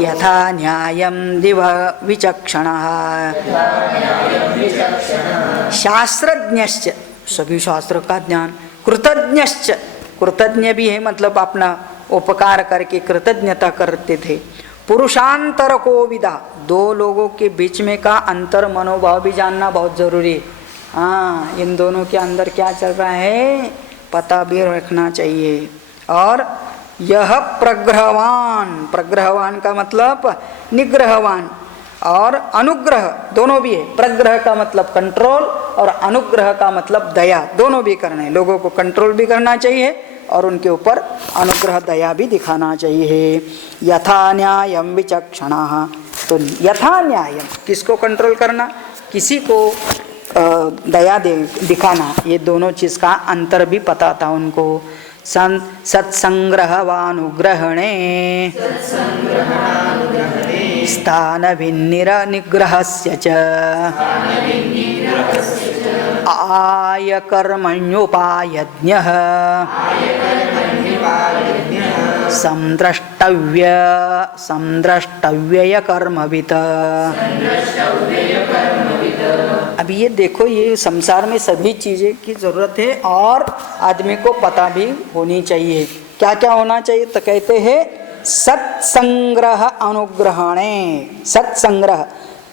यथा न्यायं दिव विचक्षणः। शास्त्रज्ञश्च सभी शास्त्र का ज्ञान, कृतज्ञश्च कृतज्ञ भी है मतलब अपना उपकार करके कृतज्ञता करते थे। पुरुषांतर को विदा, दो लोगों के बीच में का अंतर मनोभाव भी जानना बहुत जरूरी है। हाँ, इन दोनों के अंदर क्या चल रहा है पता भी रखना चाहिए। और यह प्रग्रहवान, प्रग्रहवान का मतलब निग्रहवान, और अनुग्रह दोनों भी है। प्रग्रह का मतलब कंट्रोल और अनुग्रह का मतलब दया, दोनों भी करना है। लोगों को कंट्रोल भी करना चाहिए और उनके ऊपर अनुग्रह दया भी दिखाना चाहिए। यथा न्यायम विचक्षणः, तो यथा न्यायम किसको कंट्रोल करना, किसी को दया दिखाना, ये दोनों चीज़ का अंतर भी पता था उनको। सत्संग्रहवानुग्रहणे स्थानभिन्निरनिग्रहस्य च आयकर्मण्योपायज्ञः संद्रष्टव्ययकर्मवित्। अभी ये देखो, ये संसार में सभी चीज़ें की ज़रूरत है और आदमी को पता भी होनी चाहिए। क्या क्या होना चाहिए, तो कहते हैं सत्संग्रह अनुग्रहणे। सत्संग्रह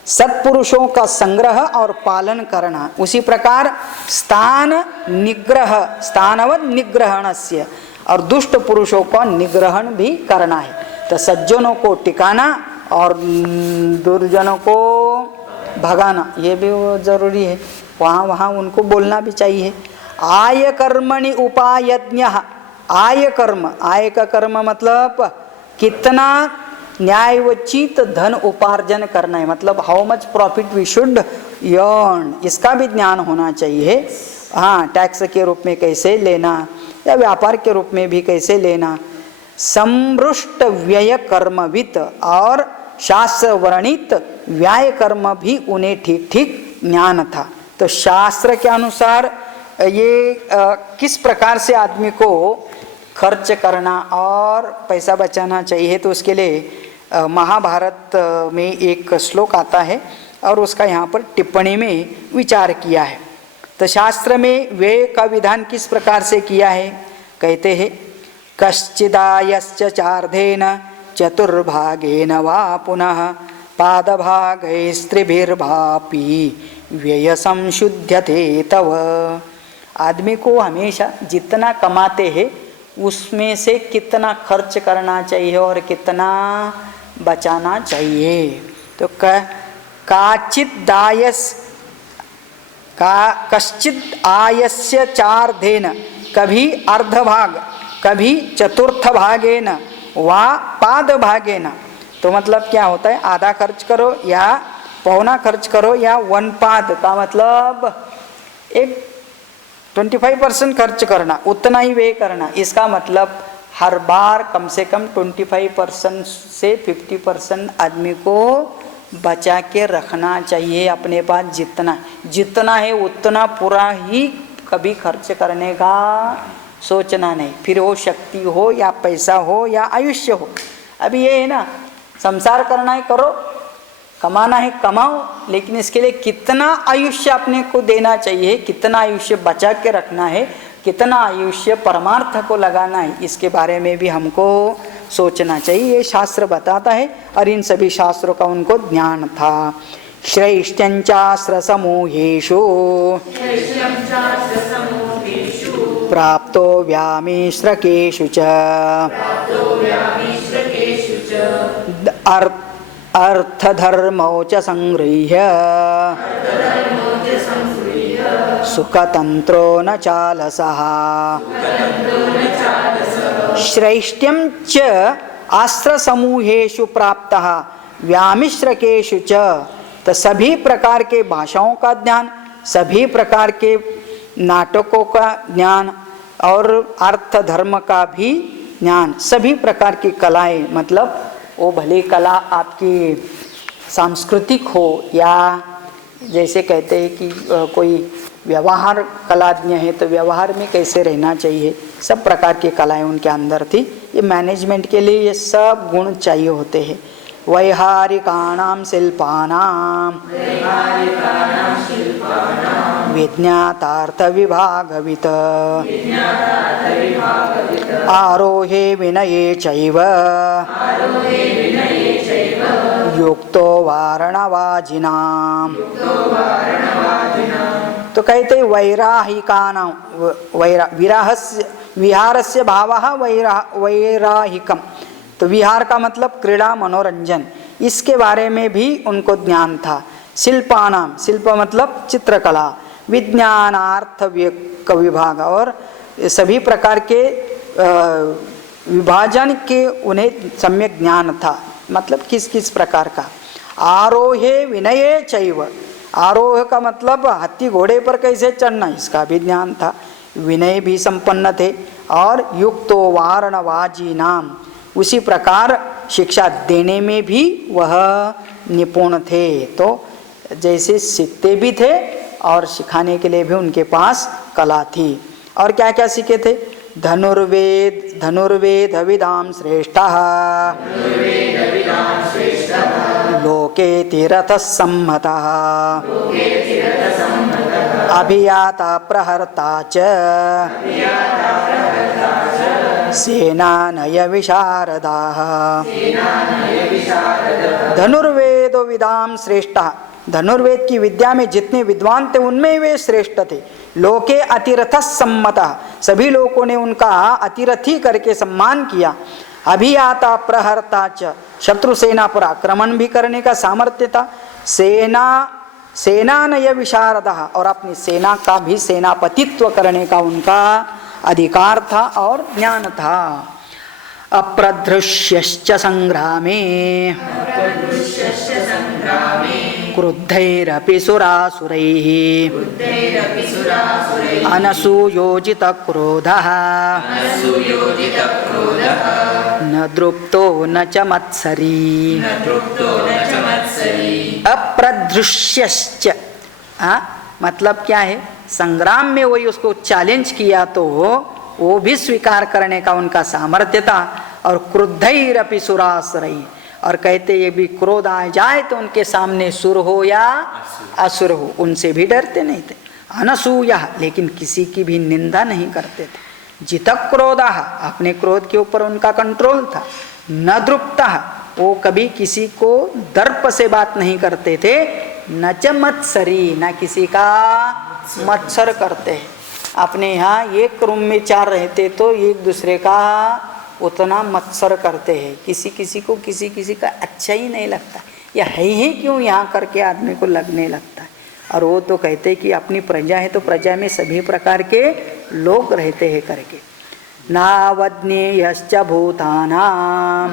सत्पुरुषों का संग्रह और पालन करना, उसी प्रकार स्थान निग्रह स्थानवद निग्रहणस्य, और दुष्ट पुरुषों का निग्रहण भी करना है। तो सज्जनों को टिकाना और दुर्जनों को भगाना, ये भी जरूरी है। वहाँ वहाँ उनको बोलना भी चाहिए। आय कर्मणि उपायज्ञ, आय कर्म, आय का कर्म मतलब कितना न्यायोचित धन उपार्जन करना है, मतलब how much profit we should earn, इसका भी ज्ञान होना चाहिए। हाँ, टैक्स के रूप में कैसे लेना या व्यापार के रूप में भी कैसे लेना। समृष्ट व्यय कर्मवित, और शास्त्र वर्णित व्याय कर्म भी उन्हें ठीक ठीक ज्ञान था। तो शास्त्र के अनुसार ये किस प्रकार से आदमी को खर्च करना और पैसा बचाना चाहिए, तो उसके लिए महाभारत में एक श्लोक आता है और उसका यहाँ पर टिप्पणी में विचार किया है। तो शास्त्र में व्यय का विधान किस प्रकार से किया है, कहते हैं कश्चिदायश्च चार्धेन चतुर्भागेन वा पुनः पादभागैस्त्रिभिर्भापि व्यय संशुध्यते तव। आदमी को हमेशा जितना कमाते हैं उसमें से कितना खर्च करना चाहिए और कितना बचाना चाहिए। तो कश्चित आयस्य चार्धेन, कभी अर्धभाग कभी चतुर्थ भागेन वा पाद भागेन। तो मतलब क्या होता है, आधा खर्च करो या पौना खर्च करो या वन पाद का मतलब एक 25% खर्च करना, उतना ही व्यय करना। इसका मतलब हर बार कम से कम 25% से 50% आदमी को बचा के रखना चाहिए अपने पास। जितना है उतना पूरा ही कभी खर्च करने का सोचना नहीं, फिर वो शक्ति हो या पैसा हो या आयुष्य हो। अभी ये है ना, संसार करना है करो, कमाना है कमाओ, लेकिन इसके लिए कितना आयुष्य अपने को देना चाहिए, कितना आयुष्य बचा के रखना है, कितना आयुष्य परमार्थ को लगाना है, इसके बारे में भी हमको सोचना चाहिए। ये शास्त्र बताता है और इन सभी शास्त्रों का उनको ज्ञान था। श्रेष्ठ्यंचास्त्र समूहेषु प्राप्तो व्यामिश्रकेषु च अर्थधर्मौ च संगृह्य सुखतंत्रो न चालसः। श्रेष्ठ्यं च अस्त्र समूहेषु प्राप्तः व्यामिश्रकेषु च, तो सभी प्रकार के भाषाओं का ज्ञान, सभी प्रकार के नाटकों का ज्ञान और अर्थ धर्म का भी ज्ञान, सभी प्रकार की कलाएं, मतलब वो भले कला आपकी सांस्कृतिक हो या जैसे कहते हैं कि कोई व्यवहार कलाज्ञ है तो व्यवहार में कैसे रहना चाहिए, सब प्रकार की कलाएं उनके अंदर थी। ये मैनेजमेंट के लिए ये सब गुण चाहिए होते हैं। वैहारिकाणां शिल्पानां विज्ञातार्थ विभागवित आरोहे विनये चैव युक्तो वारणवाजिनाम्। तो कहते वैराहिकानां, विहारस्य भावः वैराहिकम, तो विहार का मतलब क्रीड़ा मनोरंजन, इसके बारे में भी उनको ज्ञान था। शिल्पानाम, शिल्प मतलब चित्रकला, विज्ञानार्थ विभाग, और सभी प्रकार के विभाजन के उन्हें सम्यक ज्ञान था, मतलब किस किस प्रकार का। आरोहे विनये चैव, आरोह का मतलब हाथी घोड़े पर कैसे चढ़ना, इसका भी ज्ञान था। विनय भी संपन्न थे, और युक्तो वारणवाजी नाम, उसी प्रकार शिक्षा देने में भी वह निपुण थे। तो जैसे सीखते भी थे और सिखाने के लिए भी उनके पास कला थी। और क्या क्या सीखे थे? धनुर्वेद विदाम श्रेष्ठः लोके तीरथ सम्मतः अभियाता प्रहर्ता च सेनानय विशारदाः। धनुर्वेद विदाम श्रेष्ठः, धनुर्वेद की विद्या में जितने विद्वान थे उनमें वे श्रेष्ठ थे। लोके अतिरथ सम्मतः, सभी लोगों ने उनका अतिरथी करके सम्मान किया। अभियाता प्रहर्ता च, शत्रु सेना पर आक्रमण भी करने का सामर्थ्य था। सेनानय विशारदः, और अपनी सेना का भी सेनापतित्व करने का उनका अधिकार था और ज्ञान था। अप्रदृश्यश्च संग्रामे क्रुद्धैरपि सुरासुरैः अनसूयोजित क्रोधः न द्रुप्तो न च मत्सरी। अप्रदृश्यश्च मतलब क्या है? संग्राम में वही उसको चैलेंज किया तो वो भी स्वीकार करने का उनका सामर्थ्य था। और क्रुद्धैरपि सुरासुरैः, और कहते ये भी क्रोध आ जाए तो उनके सामने सुर हो या असुर हो, उनसे भी डरते नहीं थे। अनसूया, लेकिन किसी की भी निंदा नहीं करते थे। जित क्रोधः, अपने क्रोध के ऊपर उनका कंट्रोल था। न द्रुप्तः, वो कभी किसी को दर्प से बात नहीं करते थे। न च मत्सरी, न किसी का मत्सर करते। अपने यहाँ एक रूम में 4 रहते तो एक दूसरे का उतना मत्सर करते हैं। किसी किसी को किसी का अच्छा ही नहीं लगता, या है ही क्यों यहाँ करके आदमी को लगने लगता है। और वो तो कहते हैं कि अपनी प्रजा है तो प्रजा में सभी प्रकार के लोग रहते हैं करके। नावज्ञेयश्च भूतानां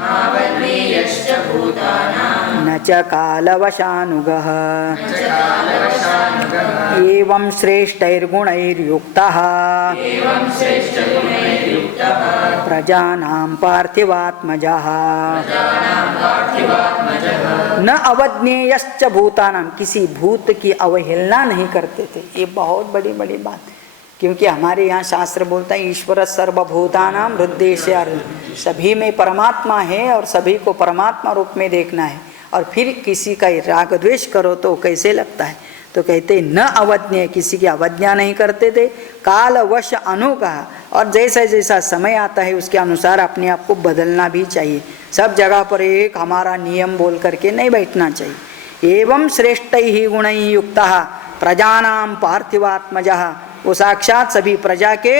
न च कालवशानुगः एवं श्रेष्ठैर्गुणैर्युक्तः प्रजानां पार्थिवात्मजः। न अवज्ञेयश्च भूतानां, किसी भूत की अवहेलना नहीं करते थे। ये बहुत बड़ी बड़ी बात, क्योंकि हमारे यहाँ शास्त्र बोलता है ईश्वर सर्वभूतानां हृदयेषु, सभी में परमात्मा है और सभी को परमात्मा रूप में देखना है। और फिर किसी का राग द्वेष करो तो कैसे लगता है। तो कहते न अवज्ञेय, किसी की अवज्ञा नहीं करते थे। कालवश अनुगः, और जैसा जैसा समय आता है उसके अनुसार अपने आप को बदलना भी चाहिए। सब जगह पर एक हमारा नियम बोल करके नहीं बैठना चाहिए। एवं श्रेष्ठैः गुणैः युक्तः प्रजानां पार्थिवात्मजः, वो साक्षात सभी प्रजा के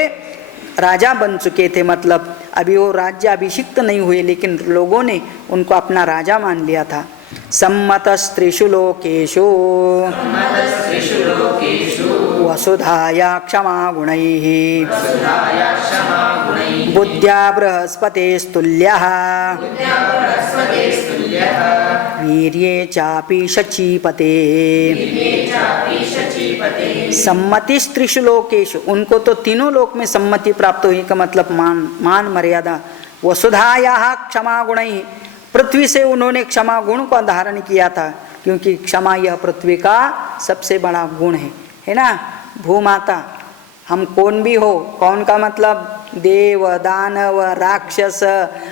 राजा बन चुके थे। मतलब अभी वो राज्य अभिषिक्त नहीं हुए, लेकिन लोगों ने उनको अपना राजा मान लिया था। सम्मतस्त्रिषु लोकेषु वसुधाया क्षमा गुणैः बुद्ध्या बृहस्पतेस्तुल्यः वीर्ये चापि शचीपते। सम्मतिस्त्रिषु लोकेषु, उनको तो तीनों लोक में सम्मति प्राप्त हुई का मतलब मान मर्यादा वसुधायाः क्षमा गुण ही, पृथ्वी से उन्होंने क्षमा गुण को धारण किया था, क्योंकि क्षमा यह पृथ्वी का सबसे बड़ा गुण है ना। भूमाता, हम कौन भी हो, कौन का मतलब देव दानव राक्षस,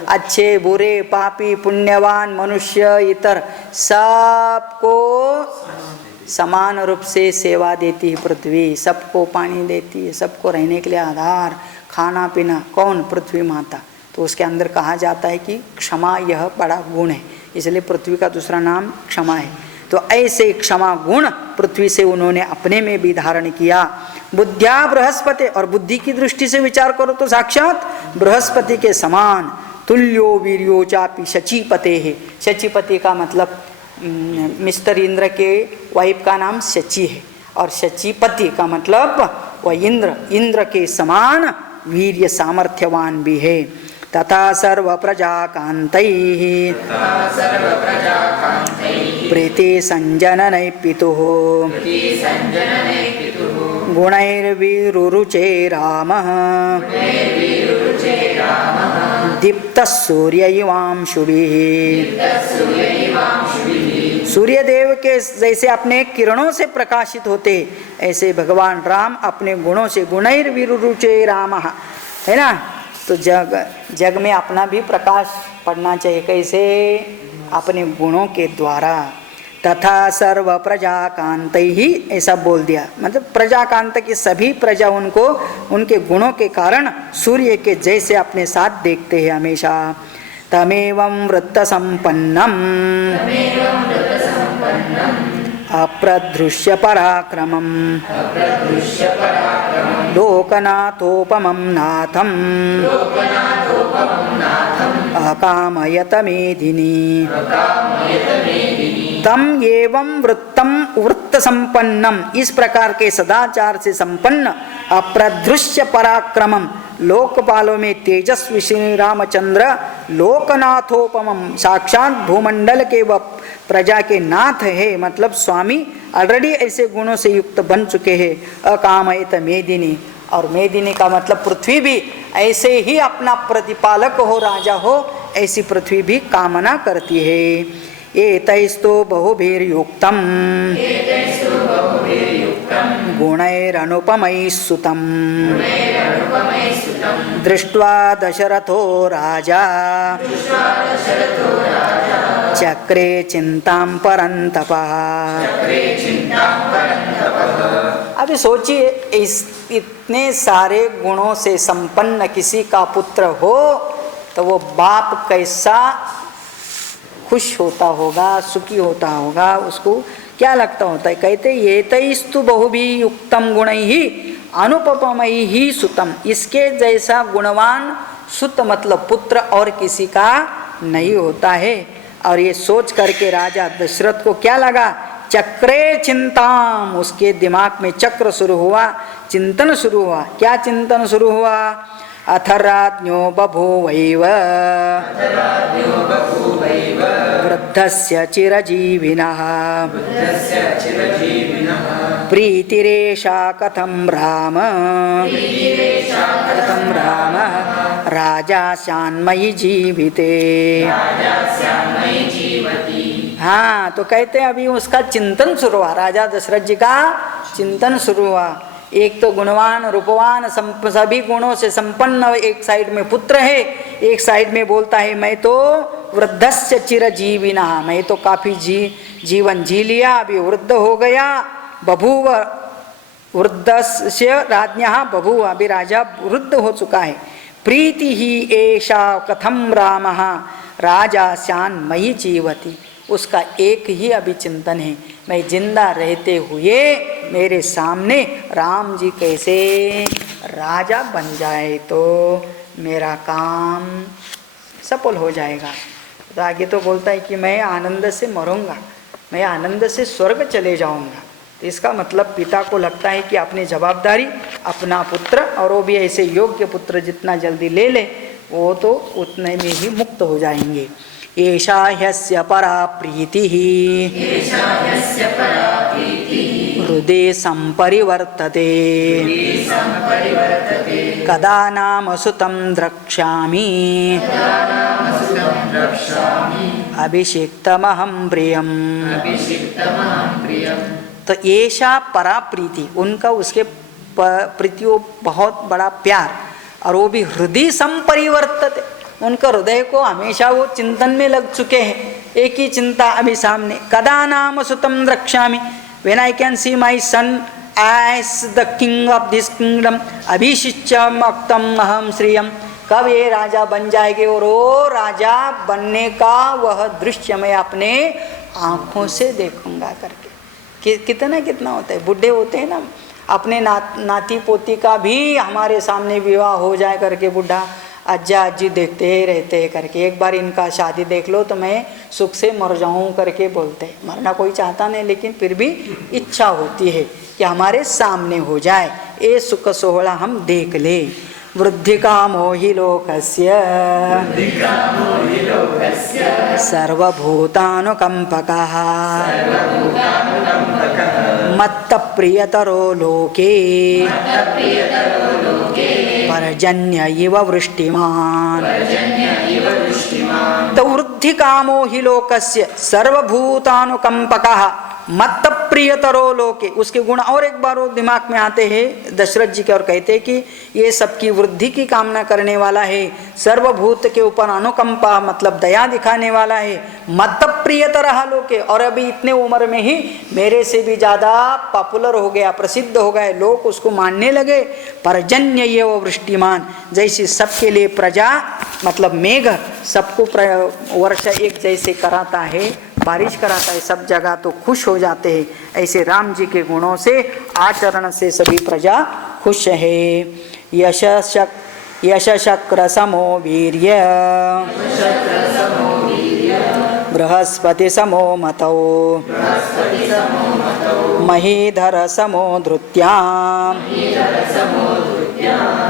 अच्छे बुरे पापी पुण्यवान मनुष्य इतर, सबको समान रूप से सेवा देती है पृथ्वी, सबको पानी देती है, सबको रहने के लिए आधार खाना पीना, कौन? पृथ्वी माता। तो उसके अंदर कहा जाता है कि क्षमा यह बड़ा गुण है, इसलिए पृथ्वी का दूसरा नाम क्षमा है। तो ऐसे क्षमा गुण पृथ्वी से उन्होंने अपने में भी धारण किया। बुद्ध्या बृहस्पति, और बुद्धि की दृष्टि से विचार करो तो साक्षात बृहस्पति के समान। तुल्यो वीर्यो चापि शचीपते है, शचीपति का मतलब मिस्टर इंद्र के वाइफ का नाम शची है, और शचीपति का मतलब वह इंद्र के समान वीर्य सामर्थ्यवान भी है। तथा सर्व प्रजा कांतैः प्रीति संजननै पितुः गुणैर्विरुरुचे रामः दीप्तः सूर्य इवांशुभिः। सूर्यदेव के जैसे अपने किरणों से प्रकाशित होते, ऐसे भगवान राम अपने गुणों से, गुणैर्विरुरुचे रामः, है ना। तो जग में अपना भी प्रकाश पड़ना चाहिए, कैसे? अपने गुणों के द्वारा। तथा सर्व प्रजा कांत ही, ऐसा बोल दिया, मतलब प्रजा कांत की सभी प्रजा उनको उनके गुणों के कारण सूर्य के जैसे अपने साथ देखते हैं हमेशा। तमेवं वृत्त संपन्नम अप्रदृश्य पराक्रमं लोकनाथोपमं नाथम् अकामयत मेदिनी। तम एवं वृत्तम वृत्त संपन्नम, इस प्रकार के सदाचार से संपन्न, अप्रदृश्य पराक्रमम, लोकपालों में तेजस्वी श्री रामचंद्र, लोकनाथोपमम, साक्षात भूमंडल के व प्रजा के नाथ है, मतलब स्वामी, ऑलरेडी ऐसे गुणों से युक्त बन चुके हैं। अकामयत मेदिनी, और मेदिनी का मतलब पृथ्वी भी ऐसे ही अपना प्रतिपालक हो, राजा हो, ऐसी पृथ्वी भी कामना करती है। एतैस्तु बहुभिर्युक्तं गुणैरनुपमैः सुतं दृष्ट्वा दशरथो राजा चक्रे चिंतां परन्तपः। अभी सोचिए, इतने सारे गुणों से संपन्न किसी का पुत्र हो तो वो बाप कैसा खुश होता होगा, सुखी होता होगा, उसको क्या लगता होता है। कहते ये तैस्तु बहुभी युक्तम गुणैः अनुपमैः सुतम, इसके जैसा गुणवान सुत मतलब पुत्र और किसी का नहीं होता है। और ये सोच करके राजा दशरथ को क्या लगा, चक्रे चिंताम, उसके दिमाग में चक्र शुरू हुआ, चिंतन शुरू हुआ। क्या चिंतन शुरू हुआ? अथराज्ञो बभूवैव वृद्धस्य चिरजीविनः प्रीतिरेषा कथं राम राजा स्यान्मयि जीविते। हाँ, तो कहते हैं अभी उसका चिंतन शुरू हुआ, राजा दशरथ जी का चिंतन शुरू हुआ। एक तो गुणवान रूपवान सभी गुणों से संपन्न एक साइड में पुत्र है, एक साइड में बोलता है मैं तो वृद्धस्य चिरजीविना, मैं तो काफी जीवन जी लिया, अभी वृद्ध हो गया। बभूव वृद्धस्य राज्ञः बभूव, अभी राजा वृद्ध हो चुका है। प्रीति ही एषा कथम रामः राजा स्यान् मयि जीवति, उसका एक ही अभी चिंतन है, मैं जिंदा रहते हुए मेरे सामने राम जी कैसे राजा बन जाए तो मेरा काम सफल हो जाएगा। तो आगे तो बोलता है कि मैं आनंद से मरूंगा, मैं आनंद से स्वर्ग चले जाऊंगा। तो इसका मतलब पिता को लगता है कि अपनी जवाबदारी, अपना पुत्र, और वो भी ऐसे योग्य पुत्र जितना जल्दी ले ले वो तो उतने में ही मुक्त हो जाएंगे। एषा ह्यस्य परा प्रीतिः हृदये संपरिवर्तते कदा नाम सुतं द्रक्ष्यामि अभिषिक्तमहं प्रियम्। तो ऐसा परा प्रीति उनका, उसके प्रीतियों बहुत बड़ा प्यार, और वो भी हृदय संपरिवर्तित, उनका हृदय को हमेशा वो चिंतन में लग चुके हैं, एक ही चिंता अभी सामने। कदा नाम सुतं द्रक्ष्यामि, when I can see my son as the king of this kingdom, अभिषिच्यम अक्तम अहम श्रियम, कब ये राजा बन जाएंगे, और वो राजा बनने का वह दृश्य मैं अपने आँखों से देखूंगा करके। कितना कितना होता है, बुढ़े होते हैं ना, अपने नाती पोती का भी हमारे सामने विवाह हो जाए करके बुढ़ा अज्जा अज्जी देखते ही रहते हैं करके, एक बार इनका शादी देख लो तो मैं सुख से मर जाऊं करके बोलते हैं। मरना कोई चाहता नहीं, लेकिन फिर भी इच्छा होती है कि हमारे सामने हो जाए, ये सुख सोहला हम देख ले। वृद्धि कामो हि लोकस्य सर्वभूतानुकंपकः मत्त प्रियतरो लोके पर्जन्य इव वृष्टिमान्। तो वृद्धि कामो हि लोकस्य सर्वभूतानुकंपकः मत्त प्रियतरो लोके, उसके गुण और एक बार वो दिमाग में आते हैं दशरथ जी के, और कहते हैं कि ये सबकी वृद्धि की कामना करने वाला है, सर्वभूत के ऊपर अनुकंपा मतलब दया दिखाने वाला है, मत्त प्रियतरः लोके, और अभी इतने उम्र में ही मेरे से भी ज़्यादा पॉपुलर हो गया, प्रसिद्ध हो गए, लोग उसको मानने लगे। पर्जन्य ये वो वृष्टिमान, जैसे सबके लिए प्रजा मतलब मेघ सबको वर्षा एक जैसे कराता है, बारिश कराता है, सब जगह तो खुश हो जाते हैं, ऐसे राम जी के गुणों से आचरण से सभी प्रजा खुश है। यशशक्र समो वीर्य बृहस्पति समो मतौ महीधर समो धृत्यां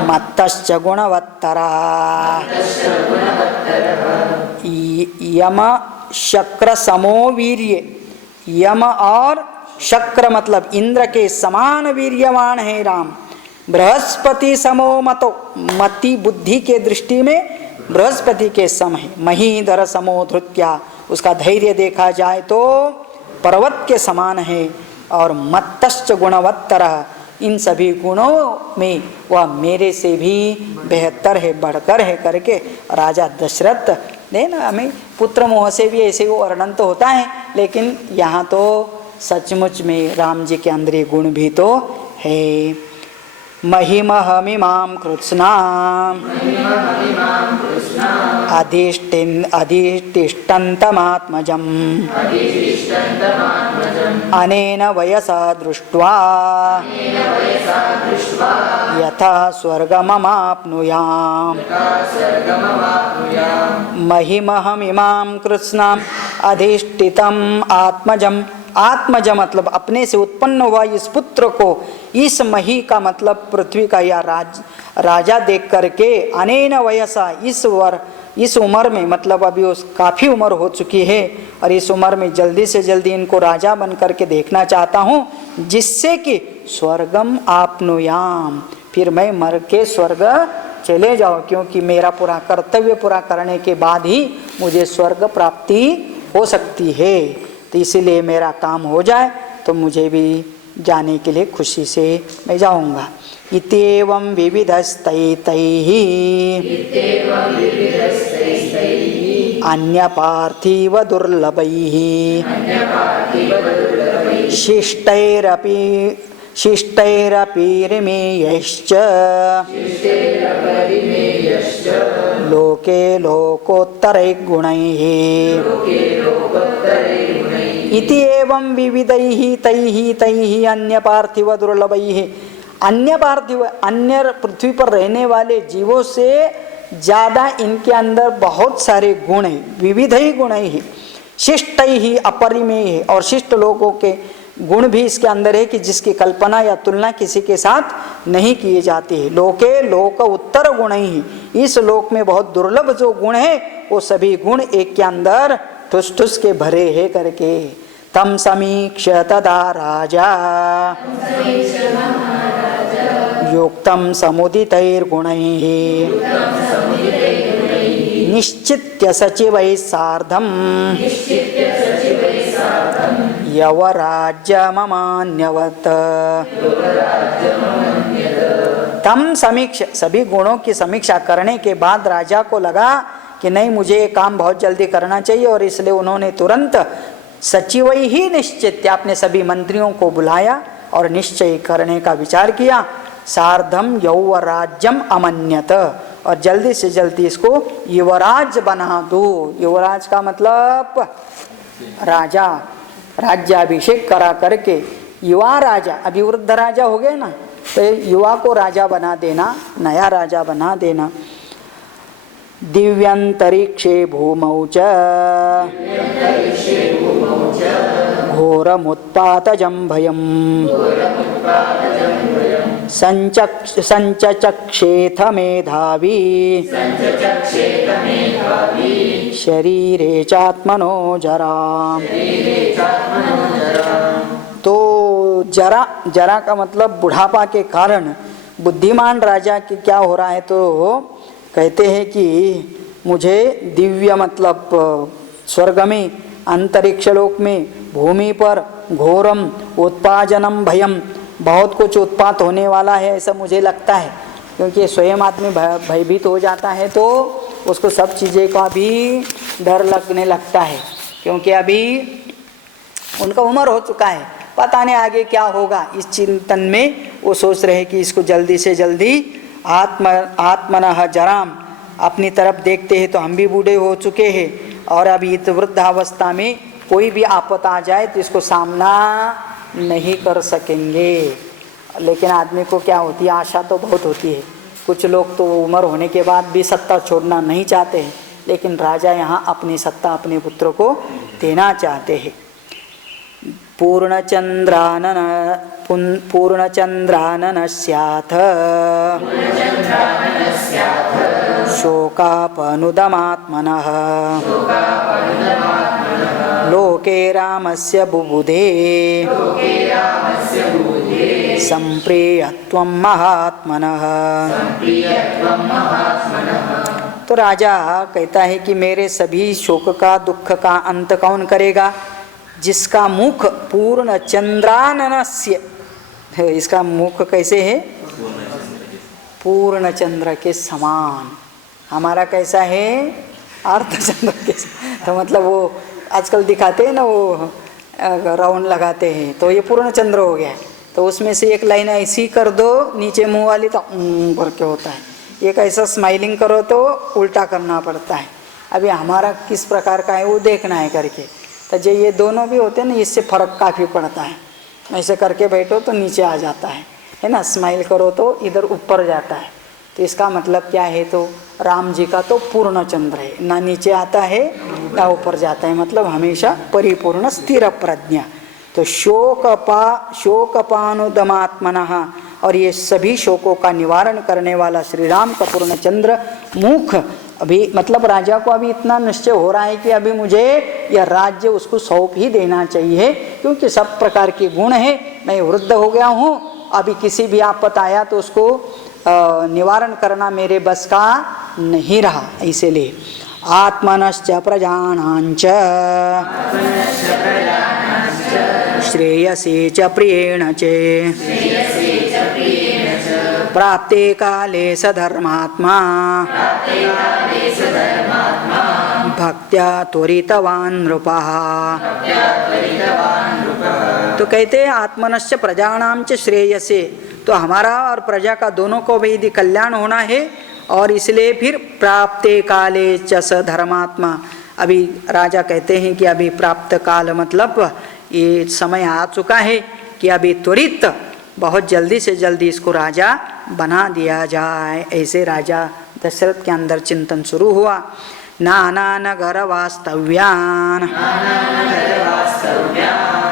मत्तश्च गुणवत्तरः। यम शक्र समो वीर्य, यम और शक्र मतलब इंद्र के समान वीर्यवान है राम। बृहस्पति समो मतो, मति बुद्धि के दृष्टि में बृहस्पति के सम है। महीधर समो धृत्या, उसका धैर्य देखा जाए तो पर्वत के समान है। और मत्तश्च गुणवत्तरः, इन सभी गुणों में वह मेरे से भी बेहतर है, बढ़कर है करके राजा दशरथ ने ना, हमें पुत्र मोह से भी ऐसे वो वर्णन तो होता है, लेकिन यहाँ तो सचमुच में राम जी के अंदर ये गुण भी तो है। महिमहमिमां कृत्स्नाम् अधिष्ठन्तमात्मजम् अनेन वयसा दृष्ट्वा यथा स्वर्गममाप्नुयाम्। महिमहमिमां कृत्स्नाम् अधिष्ठितम् आत्मजम्, आत्मज मतलब अपने से उत्पन्न हुआ इस पुत्र को, इस मही का मतलब पृथ्वी का या राजा देख करके, अनेन वयसा इस उम्र में मतलब अभी उस काफ़ी उम्र हो चुकी है, और इस उम्र में जल्दी से जल्दी इनको राजा बन करके देखना चाहता हूँ, जिससे कि स्वर्गम आपनुयाम, फिर मैं मर के स्वर्ग चले जाऊँ, क्योंकि मेरा पूरा कर्तव्य पूरा करने के बाद ही मुझे स्वर्ग प्राप्ति हो सकती है। तो इसीलिए मेरा काम हो जाए तो मुझे भी जाने के लिए खुशी से मैं जाऊंगा। इत्येवं विविधस्तैतैः अन्य पार्थिव दुर्लभैः शिष्टैरपीरिमेयश्च लोके लोकोत्तरैः गुणैः। इति एवं विविधैः तैः अन्य पार्थिव दुर्लभैः, अन्य पार्थिव अन्य पृथ्वी पर रहने वाले जीवों से ज़्यादा इनके अंदर बहुत सारे गुण हैं, विविध ही गुण ही। शिष्ट ही अपरिमेय है, और शिष्ट लोगों के गुण भी इसके अंदर है कि जिसकी कल्पना या तुलना किसी के साथ नहीं किए जाती है। लोके लोक उत्तर गुण ही, इस लोक में बहुत दुर्लभ जो गुण है वो सभी गुण एक के अंदर ठुस ठुस के भरे है करके। तम समीक्ष तदा राजा युक्तं समुदितैर्गुणैः निश्चित्य सचिवैः सार्धं यवराज्यममान्यवत्। तम समीक्षा, सभी गुणों की समीक्षा करने के बाद राजा को लगा कि नहीं, मुझे ये काम बहुत जल्दी करना चाहिए, और इसलिए उन्होंने तुरंत सचिव ही निश्चित अपने सभी मंत्रियों को बुलाया और निश्चय करने का विचार किया। सार्धम यौवराज्यम अमन्यत, और जल्दी से जल्दी इसको युवराज बना दो। युवराज का मतलब राजा, राज्याभिषेक करा करके युवा राजा, अभी वृद्ध राजा हो गए ना, तो युवा को राजा बना देना, नया राजा बना देना। दिव्यंतरिक्षे भूमौ च घोरमुत्पातजं भयम् संचचक्षेथ मेधावी शरीरे चात्मनो जरा। तो जरा, जरा का मतलब बुढ़ापा के कारण बुद्धिमान राजा के क्या हो रहा है, तो कहते हैं कि मुझे दिव्य मतलब स्वर्ग में, अंतरिक्ष लोक में, भूमि पर घोरम उत्पाजनम भयम, बहुत कुछ उत्पात होने वाला है ऐसा मुझे लगता है, क्योंकि स्वयं आदमी भयभीत हो जाता है तो उसको सब चीज़ें का भी डर लगने लगता है, क्योंकि अभी उनका उम्र हो चुका है, पता नहीं आगे क्या होगा। इस चिंतन में वो सोच रहे हैं कि इसको जल्दी से जल्दी आत्मनः जराम, अपनी तरफ देखते हैं तो हम भी बूढ़े हो चुके हैं, और अभी इस वृद्धावस्था में कोई भी आपत आ जाए तो इसको सामना नहीं कर सकेंगे। लेकिन आदमी को क्या होती है, आशा तो बहुत होती है। कुछ लोग तो उम्र होने के बाद भी सत्ता छोड़ना नहीं चाहते हैं, लेकिन राजा यहाँ अपनी सत्ता अपने पुत्र को देना चाहते हैं। पूर्णचंद्रानन स्याथ शोकापनुदमात्मनः लोके रामस्य बुबुधे संप्रियत्वं महात्मनः। तो राजा कहता है कि मेरे सभी शोक का, दुख का अंत कौन करेगा? जिसका मुख पूर्ण चंद्राननस्य, इसका मुख कैसे है? पूर्ण चंद्र के समान। हमारा कैसा है? अर्धचंद्र के समान। तो मतलब वो आजकल दिखाते हैं ना, वो राउंड लगाते हैं, तो ये पूर्ण चंद्र हो गया है। तो उसमें से एक लाइन ऐसी कर दो नीचे मुंह वाली, तो करके होता है। एक ऐसा स्माइलिंग करो तो उल्टा करना पड़ता है। अभी हमारा किस प्रकार का है वो देखना है करके। तो जो ये दोनों भी होते हैं ना, इससे फ़र्क काफ़ी पड़ता है। ऐसे करके बैठो तो नीचे आ जाता है ना, स्माइल करो तो इधर ऊपर जाता है। तो इसका मतलब क्या है? तो राम जी का तो पूर्ण चंद्र है, ना नीचे आता है ना ऊपर जाता है, मतलब हमेशा परिपूर्ण स्थिर प्रज्ञा। तो शोकपानुदमात्मनः, और ये सभी शोकों का निवारण करने वाला श्री राम का पूर्ण चंद्र मुख। अभी मतलब राजा को अभी इतना निश्चय हो रहा है कि अभी मुझे यह राज्य उसको सौंप ही देना चाहिए, क्योंकि सब प्रकार के गुण है। मैं वृद्ध हो गया हूँ, अभी किसी भी आपत आया तो उसको निवारण करना मेरे बस का नहीं रहा। इसीलिए आत्मनश्च प्रजानांच श्रेयसे च प्रियेण च प्राप्ते काले सधर्मात्मा भक्त्या त्वरितवान् नृपः। तो कहते हैं आत्मनश्च प्रजानां च श्रेयसे, तो हमारा और प्रजा का दोनों को भी यदि कल्याण होना है, और इसलिए फिर प्राप्ते काले च स धर्मात्मा। अभी राजा कहते हैं कि अभी प्राप्त काल मतलब ये समय आ चुका है कि अभी त्वरित बहुत जल्दी से जल्दी इसको राजा बना दिया जाए। ऐसे राजा दशरथ के अंदर चिंतन शुरू हुआ। नाना नगर वास्तव्यान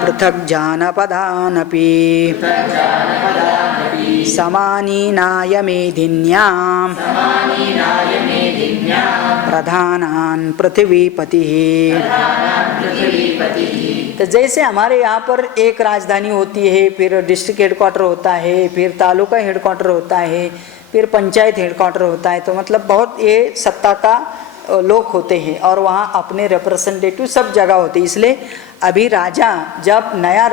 पृथक जानपदानपि समानीनाय मेदिन्यां प्रधानान पृथ्वीपति। तो जैसे हमारे यहाँ पर एक राजधानी होती है, फिर डिस्ट्रिक्ट हेडक्वार्टर होता है, फिर तालुका हेडक्वार्टर होता है, फिर पंचायत हेडक्वार्टर होता है, तो मतलब बहुत ये सत्ता का लोग होते हैं और वहाँ अपने रिप्रेजेंटेटिव सब जगह होते हैं। इसलिए अभी राजा जब नया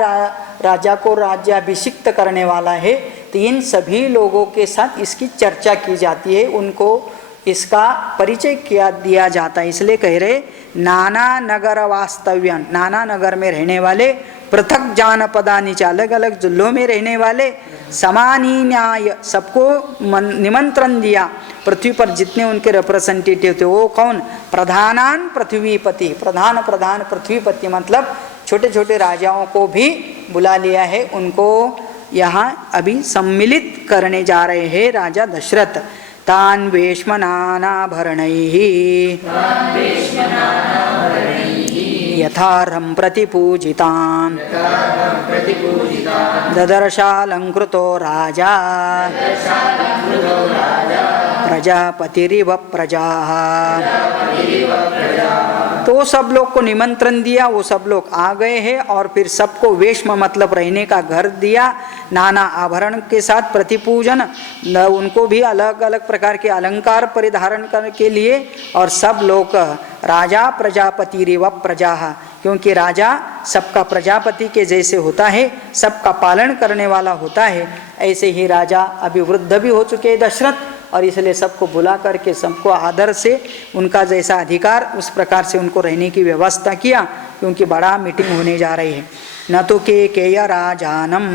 राजा को राज्याभिषिक्त करने वाला है तो इन सभी लोगों के साथ इसकी चर्चा की जाती है, उनको इसका परिचय किया दिया जाता है। इसलिए कह रहे नाना नगर वास्तव्यन, नाना नगर में रहने वाले, पृथक जानपदानी, अलग अलग जिलों में रहने वाले, समानी न्याय, सबको निमंत्रण दिया। पृथ्वी पर जितने उनके रिप्रेजेंटेटिव थे वो कौन? प्रधानान पृथ्वीपति, प्रधान पृथ्वीपति मतलब छोटे छोटे राजाओं को भी बुला लिया है। उनको यहाँ अभी सम्मिलित करने जा रहे हैं राजा दशरथ। तान वेश्मनानाभरणैः यथार्हं प्रतिपूजितान् ददर्शालंकृतो राजा प्रजापतिरिव प्रजाः। तो सब लोग को निमंत्रण दिया, वो सब लोग आ गए हैं और फिर सबको वेश्म मतलब रहने का घर दिया, नाना आभरण के साथ प्रतिपूजन, उनको भी अलग अलग प्रकार के अलंकार परिधारण करने के लिए। और सब लोग राजा प्रजापति रेव प्रजा, क्योंकि राजा सबका प्रजापति के जैसे होता है, सबका पालन करने वाला होता है। ऐसे ही राजा अभी वृद्ध भी हो चुके हैं दशरथ, और इसलिए सबको बुला करके सबको आदर से उनका जैसा अधिकार उस प्रकार से उनको रहने की व्यवस्था किया, क्योंकि बड़ा मीटिंग होने जा रही है। न तो केकेय राजानम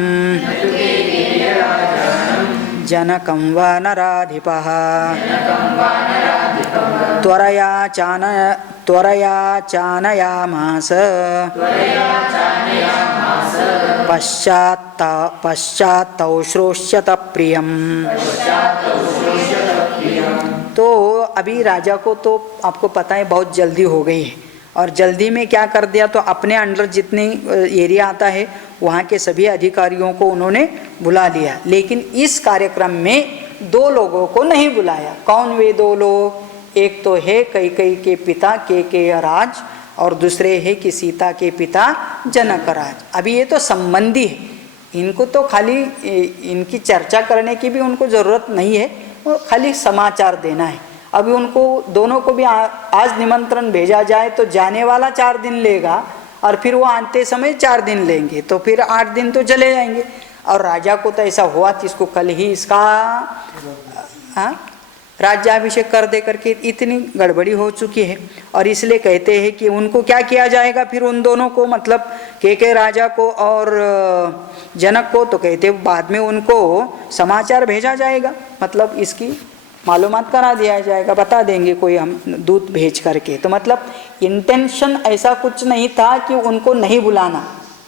जनकं व नराधिपः त्वरया चानयामास पश्चात्तौश्रोष्यत प्रियम। तो अभी राजा को तो आपको पता है बहुत जल्दी हो गई है, और जल्दी में क्या कर दिया, तो अपने अंडर जितनी एरिया आता है वहाँ के सभी अधिकारियों को उन्होंने बुला लिया। लेकिन इस कार्यक्रम में दो लोगों को नहीं बुलाया। कौन वे दो लोग? एक तो है कैकेयी के पिता केकेय राज, और दूसरे है कि सीता के पिता जनक राज। अभी ये तो संबंधी है, इनको तो खाली इनकी चर्चा करने की भी उनको ज़रूरत नहीं है, वो खाली समाचार देना है। अभी उनको दोनों को भी आज निमंत्रण भेजा जाए तो जाने वाला 4 दिन लेगा, और फिर वो आते समय 4 दिन लेंगे, तो फिर 8 दिन तो चले जाएंगे। और राजा को तो ऐसा हुआ कि इसको कल ही इसका राज्याभिषेक कर दे करके इतनी गड़बड़ी हो चुकी है। और इसलिए कहते हैं कि उनको क्या किया जाएगा फिर उन दोनों को, मतलब केके राजा को और जनक को, तो कहते बाद में उनको समाचार भेजा जाएगा, मतलब इसकी मालूमात करा दिया जाएगा, बता देंगे कोई हम दूत भेज करके। तो मतलब इंटेंशन ऐसा कुछ नहीं था कि उनको नहीं बुलाना,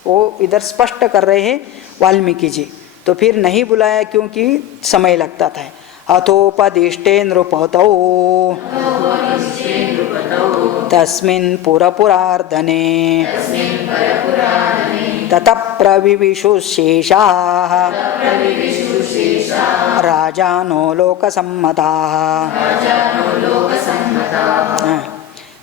वो इधर स्पष्ट कर रहे हैं वाल्मीकि जी। तो फिर नहीं बुलाया क्योंकि समय लगता था। अथोपदिष्टे नृपतौ तस्मिन् पुरपुरार्धने ततः प्रविविशु शेषाः राजानो लोकसम्मताः।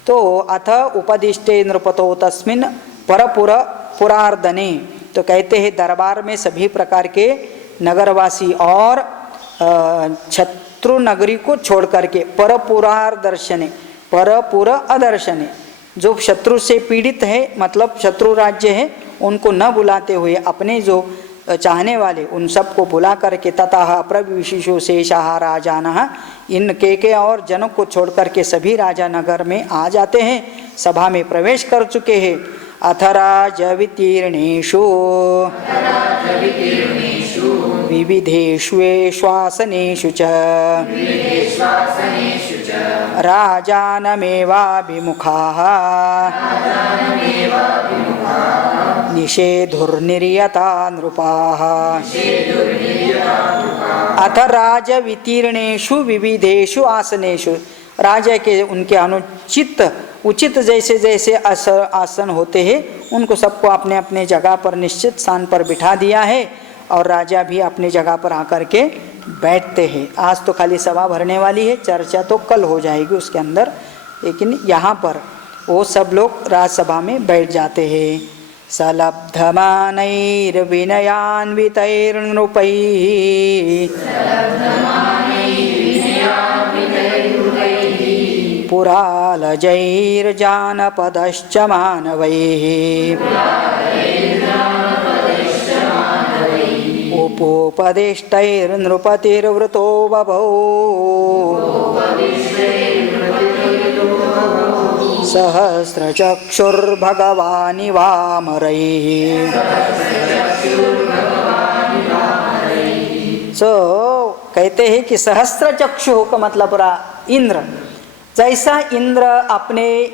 तो अथ उपदिष्टे नृपतौ तस्मिन् पुरार्धने, तो कहते हैं दरबार में सभी प्रकार के नगरवासी और शत्रु नगरी को छोड़ करके, परपुरार दर्शने, परपुर अदर्शने, जो शत्रु से पीड़ित है मतलब शत्रु राज्य है उनको न बुलाते हुए अपने जो चाहने वाले उन सबको बुला करके ततः प्रविशिशु शेषाः राजानः, इन केके और जनक को छोड़ करके सभी राजा नगर में आ जाते हैं, सभा में प्रवेश कर चुके हैं। अथ राजवितीर्णेषु विविधेष्वेश्वासनेषु च राजानमेवाभिमुखाः निषेधुर्निर्यता नृपाः। अथ राजवितीर्णेषु विविधेषु आसनेषु, राजा के उनके अनुचित उचित जैसे जैसे आसन होते हैं उनको सबको अपने अपने जगह पर निश्चित स्थान पर बिठा दिया है, और राजा भी अपनी जगह पर आकर के बैठते हैं। आज तो खाली सभा भरने वाली है, चर्चा तो कल हो जाएगी उसके अंदर। लेकिन यहाँ पर वो सब लोग राजसभा में बैठ जाते हैं। सलब्धमानैर्विनयान्वितैर्नृपैः पुरालजैर्जानपदश्च मानवैः उपोपदिष्टैर्नृपतिर्वृतो बभौ सहस्रचक्षुर्भगवानिवामरैः। कहते हैं कि सहस्त्र चक्षु का मतलब पूरा इंद्र, जैसा इंद्र अपने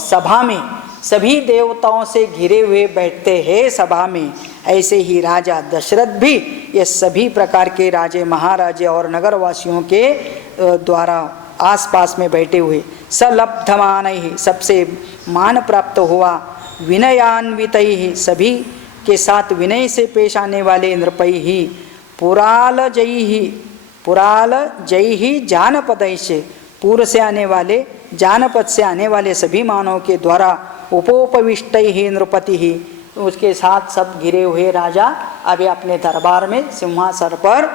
सभा में सभी देवताओं से घिरे हुए बैठते हैं सभा में, ऐसे ही राजा दशरथ भी ये सभी प्रकार के राजे महाराजे और नगरवासियों के द्वारा आसपास में बैठे हुए। सलब्धमान ही सबसे मान प्राप्त हुआ, विनयान्वित ही सभी के साथ विनय से पेश आने वाले नृपै ही, पुराल जय ही जानपद से पूर्व से आने वाले जानपद से आने वाले सभी मानवों के द्वारा उपोपविष्ट ही नृपति ही, उसके साथ सब घिरे हुए राजा अभी अपने दरबार में सिंहासन पर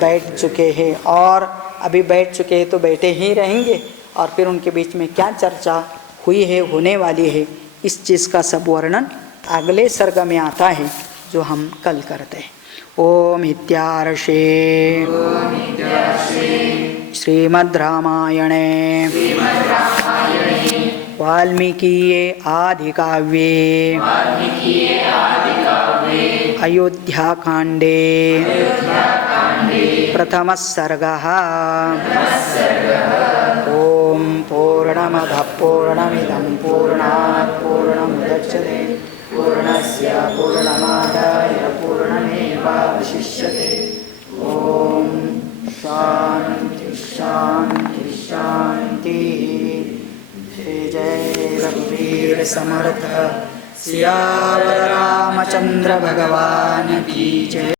बैठ चुके हैं और अभी बैठ चुके हैं तो बैठे ही रहेंगे और फिर उनके बीच में क्या चर्चा हुई है होने वाली है इस चीज़ का सब वर्णन अगले सर्ग में आता है जो हम कल करते हैं। ओम इत्यार्षे श्रीमद् रामायणे वाल्मीकिये आदिकाव्ये अयोध्याकाण्डे प्रथमः सर्गः। ओम पूर्णमदः पूर्णमिदं पूर्णात् पूर्णमुदच्यते पूर्णस्य पूर्णमादाय पूर्णमेवावशिष्यते। ओम शांति शांति शांति। जय जय रघुवीर समर्थ सियावर रामचंद्र भगवान की जय।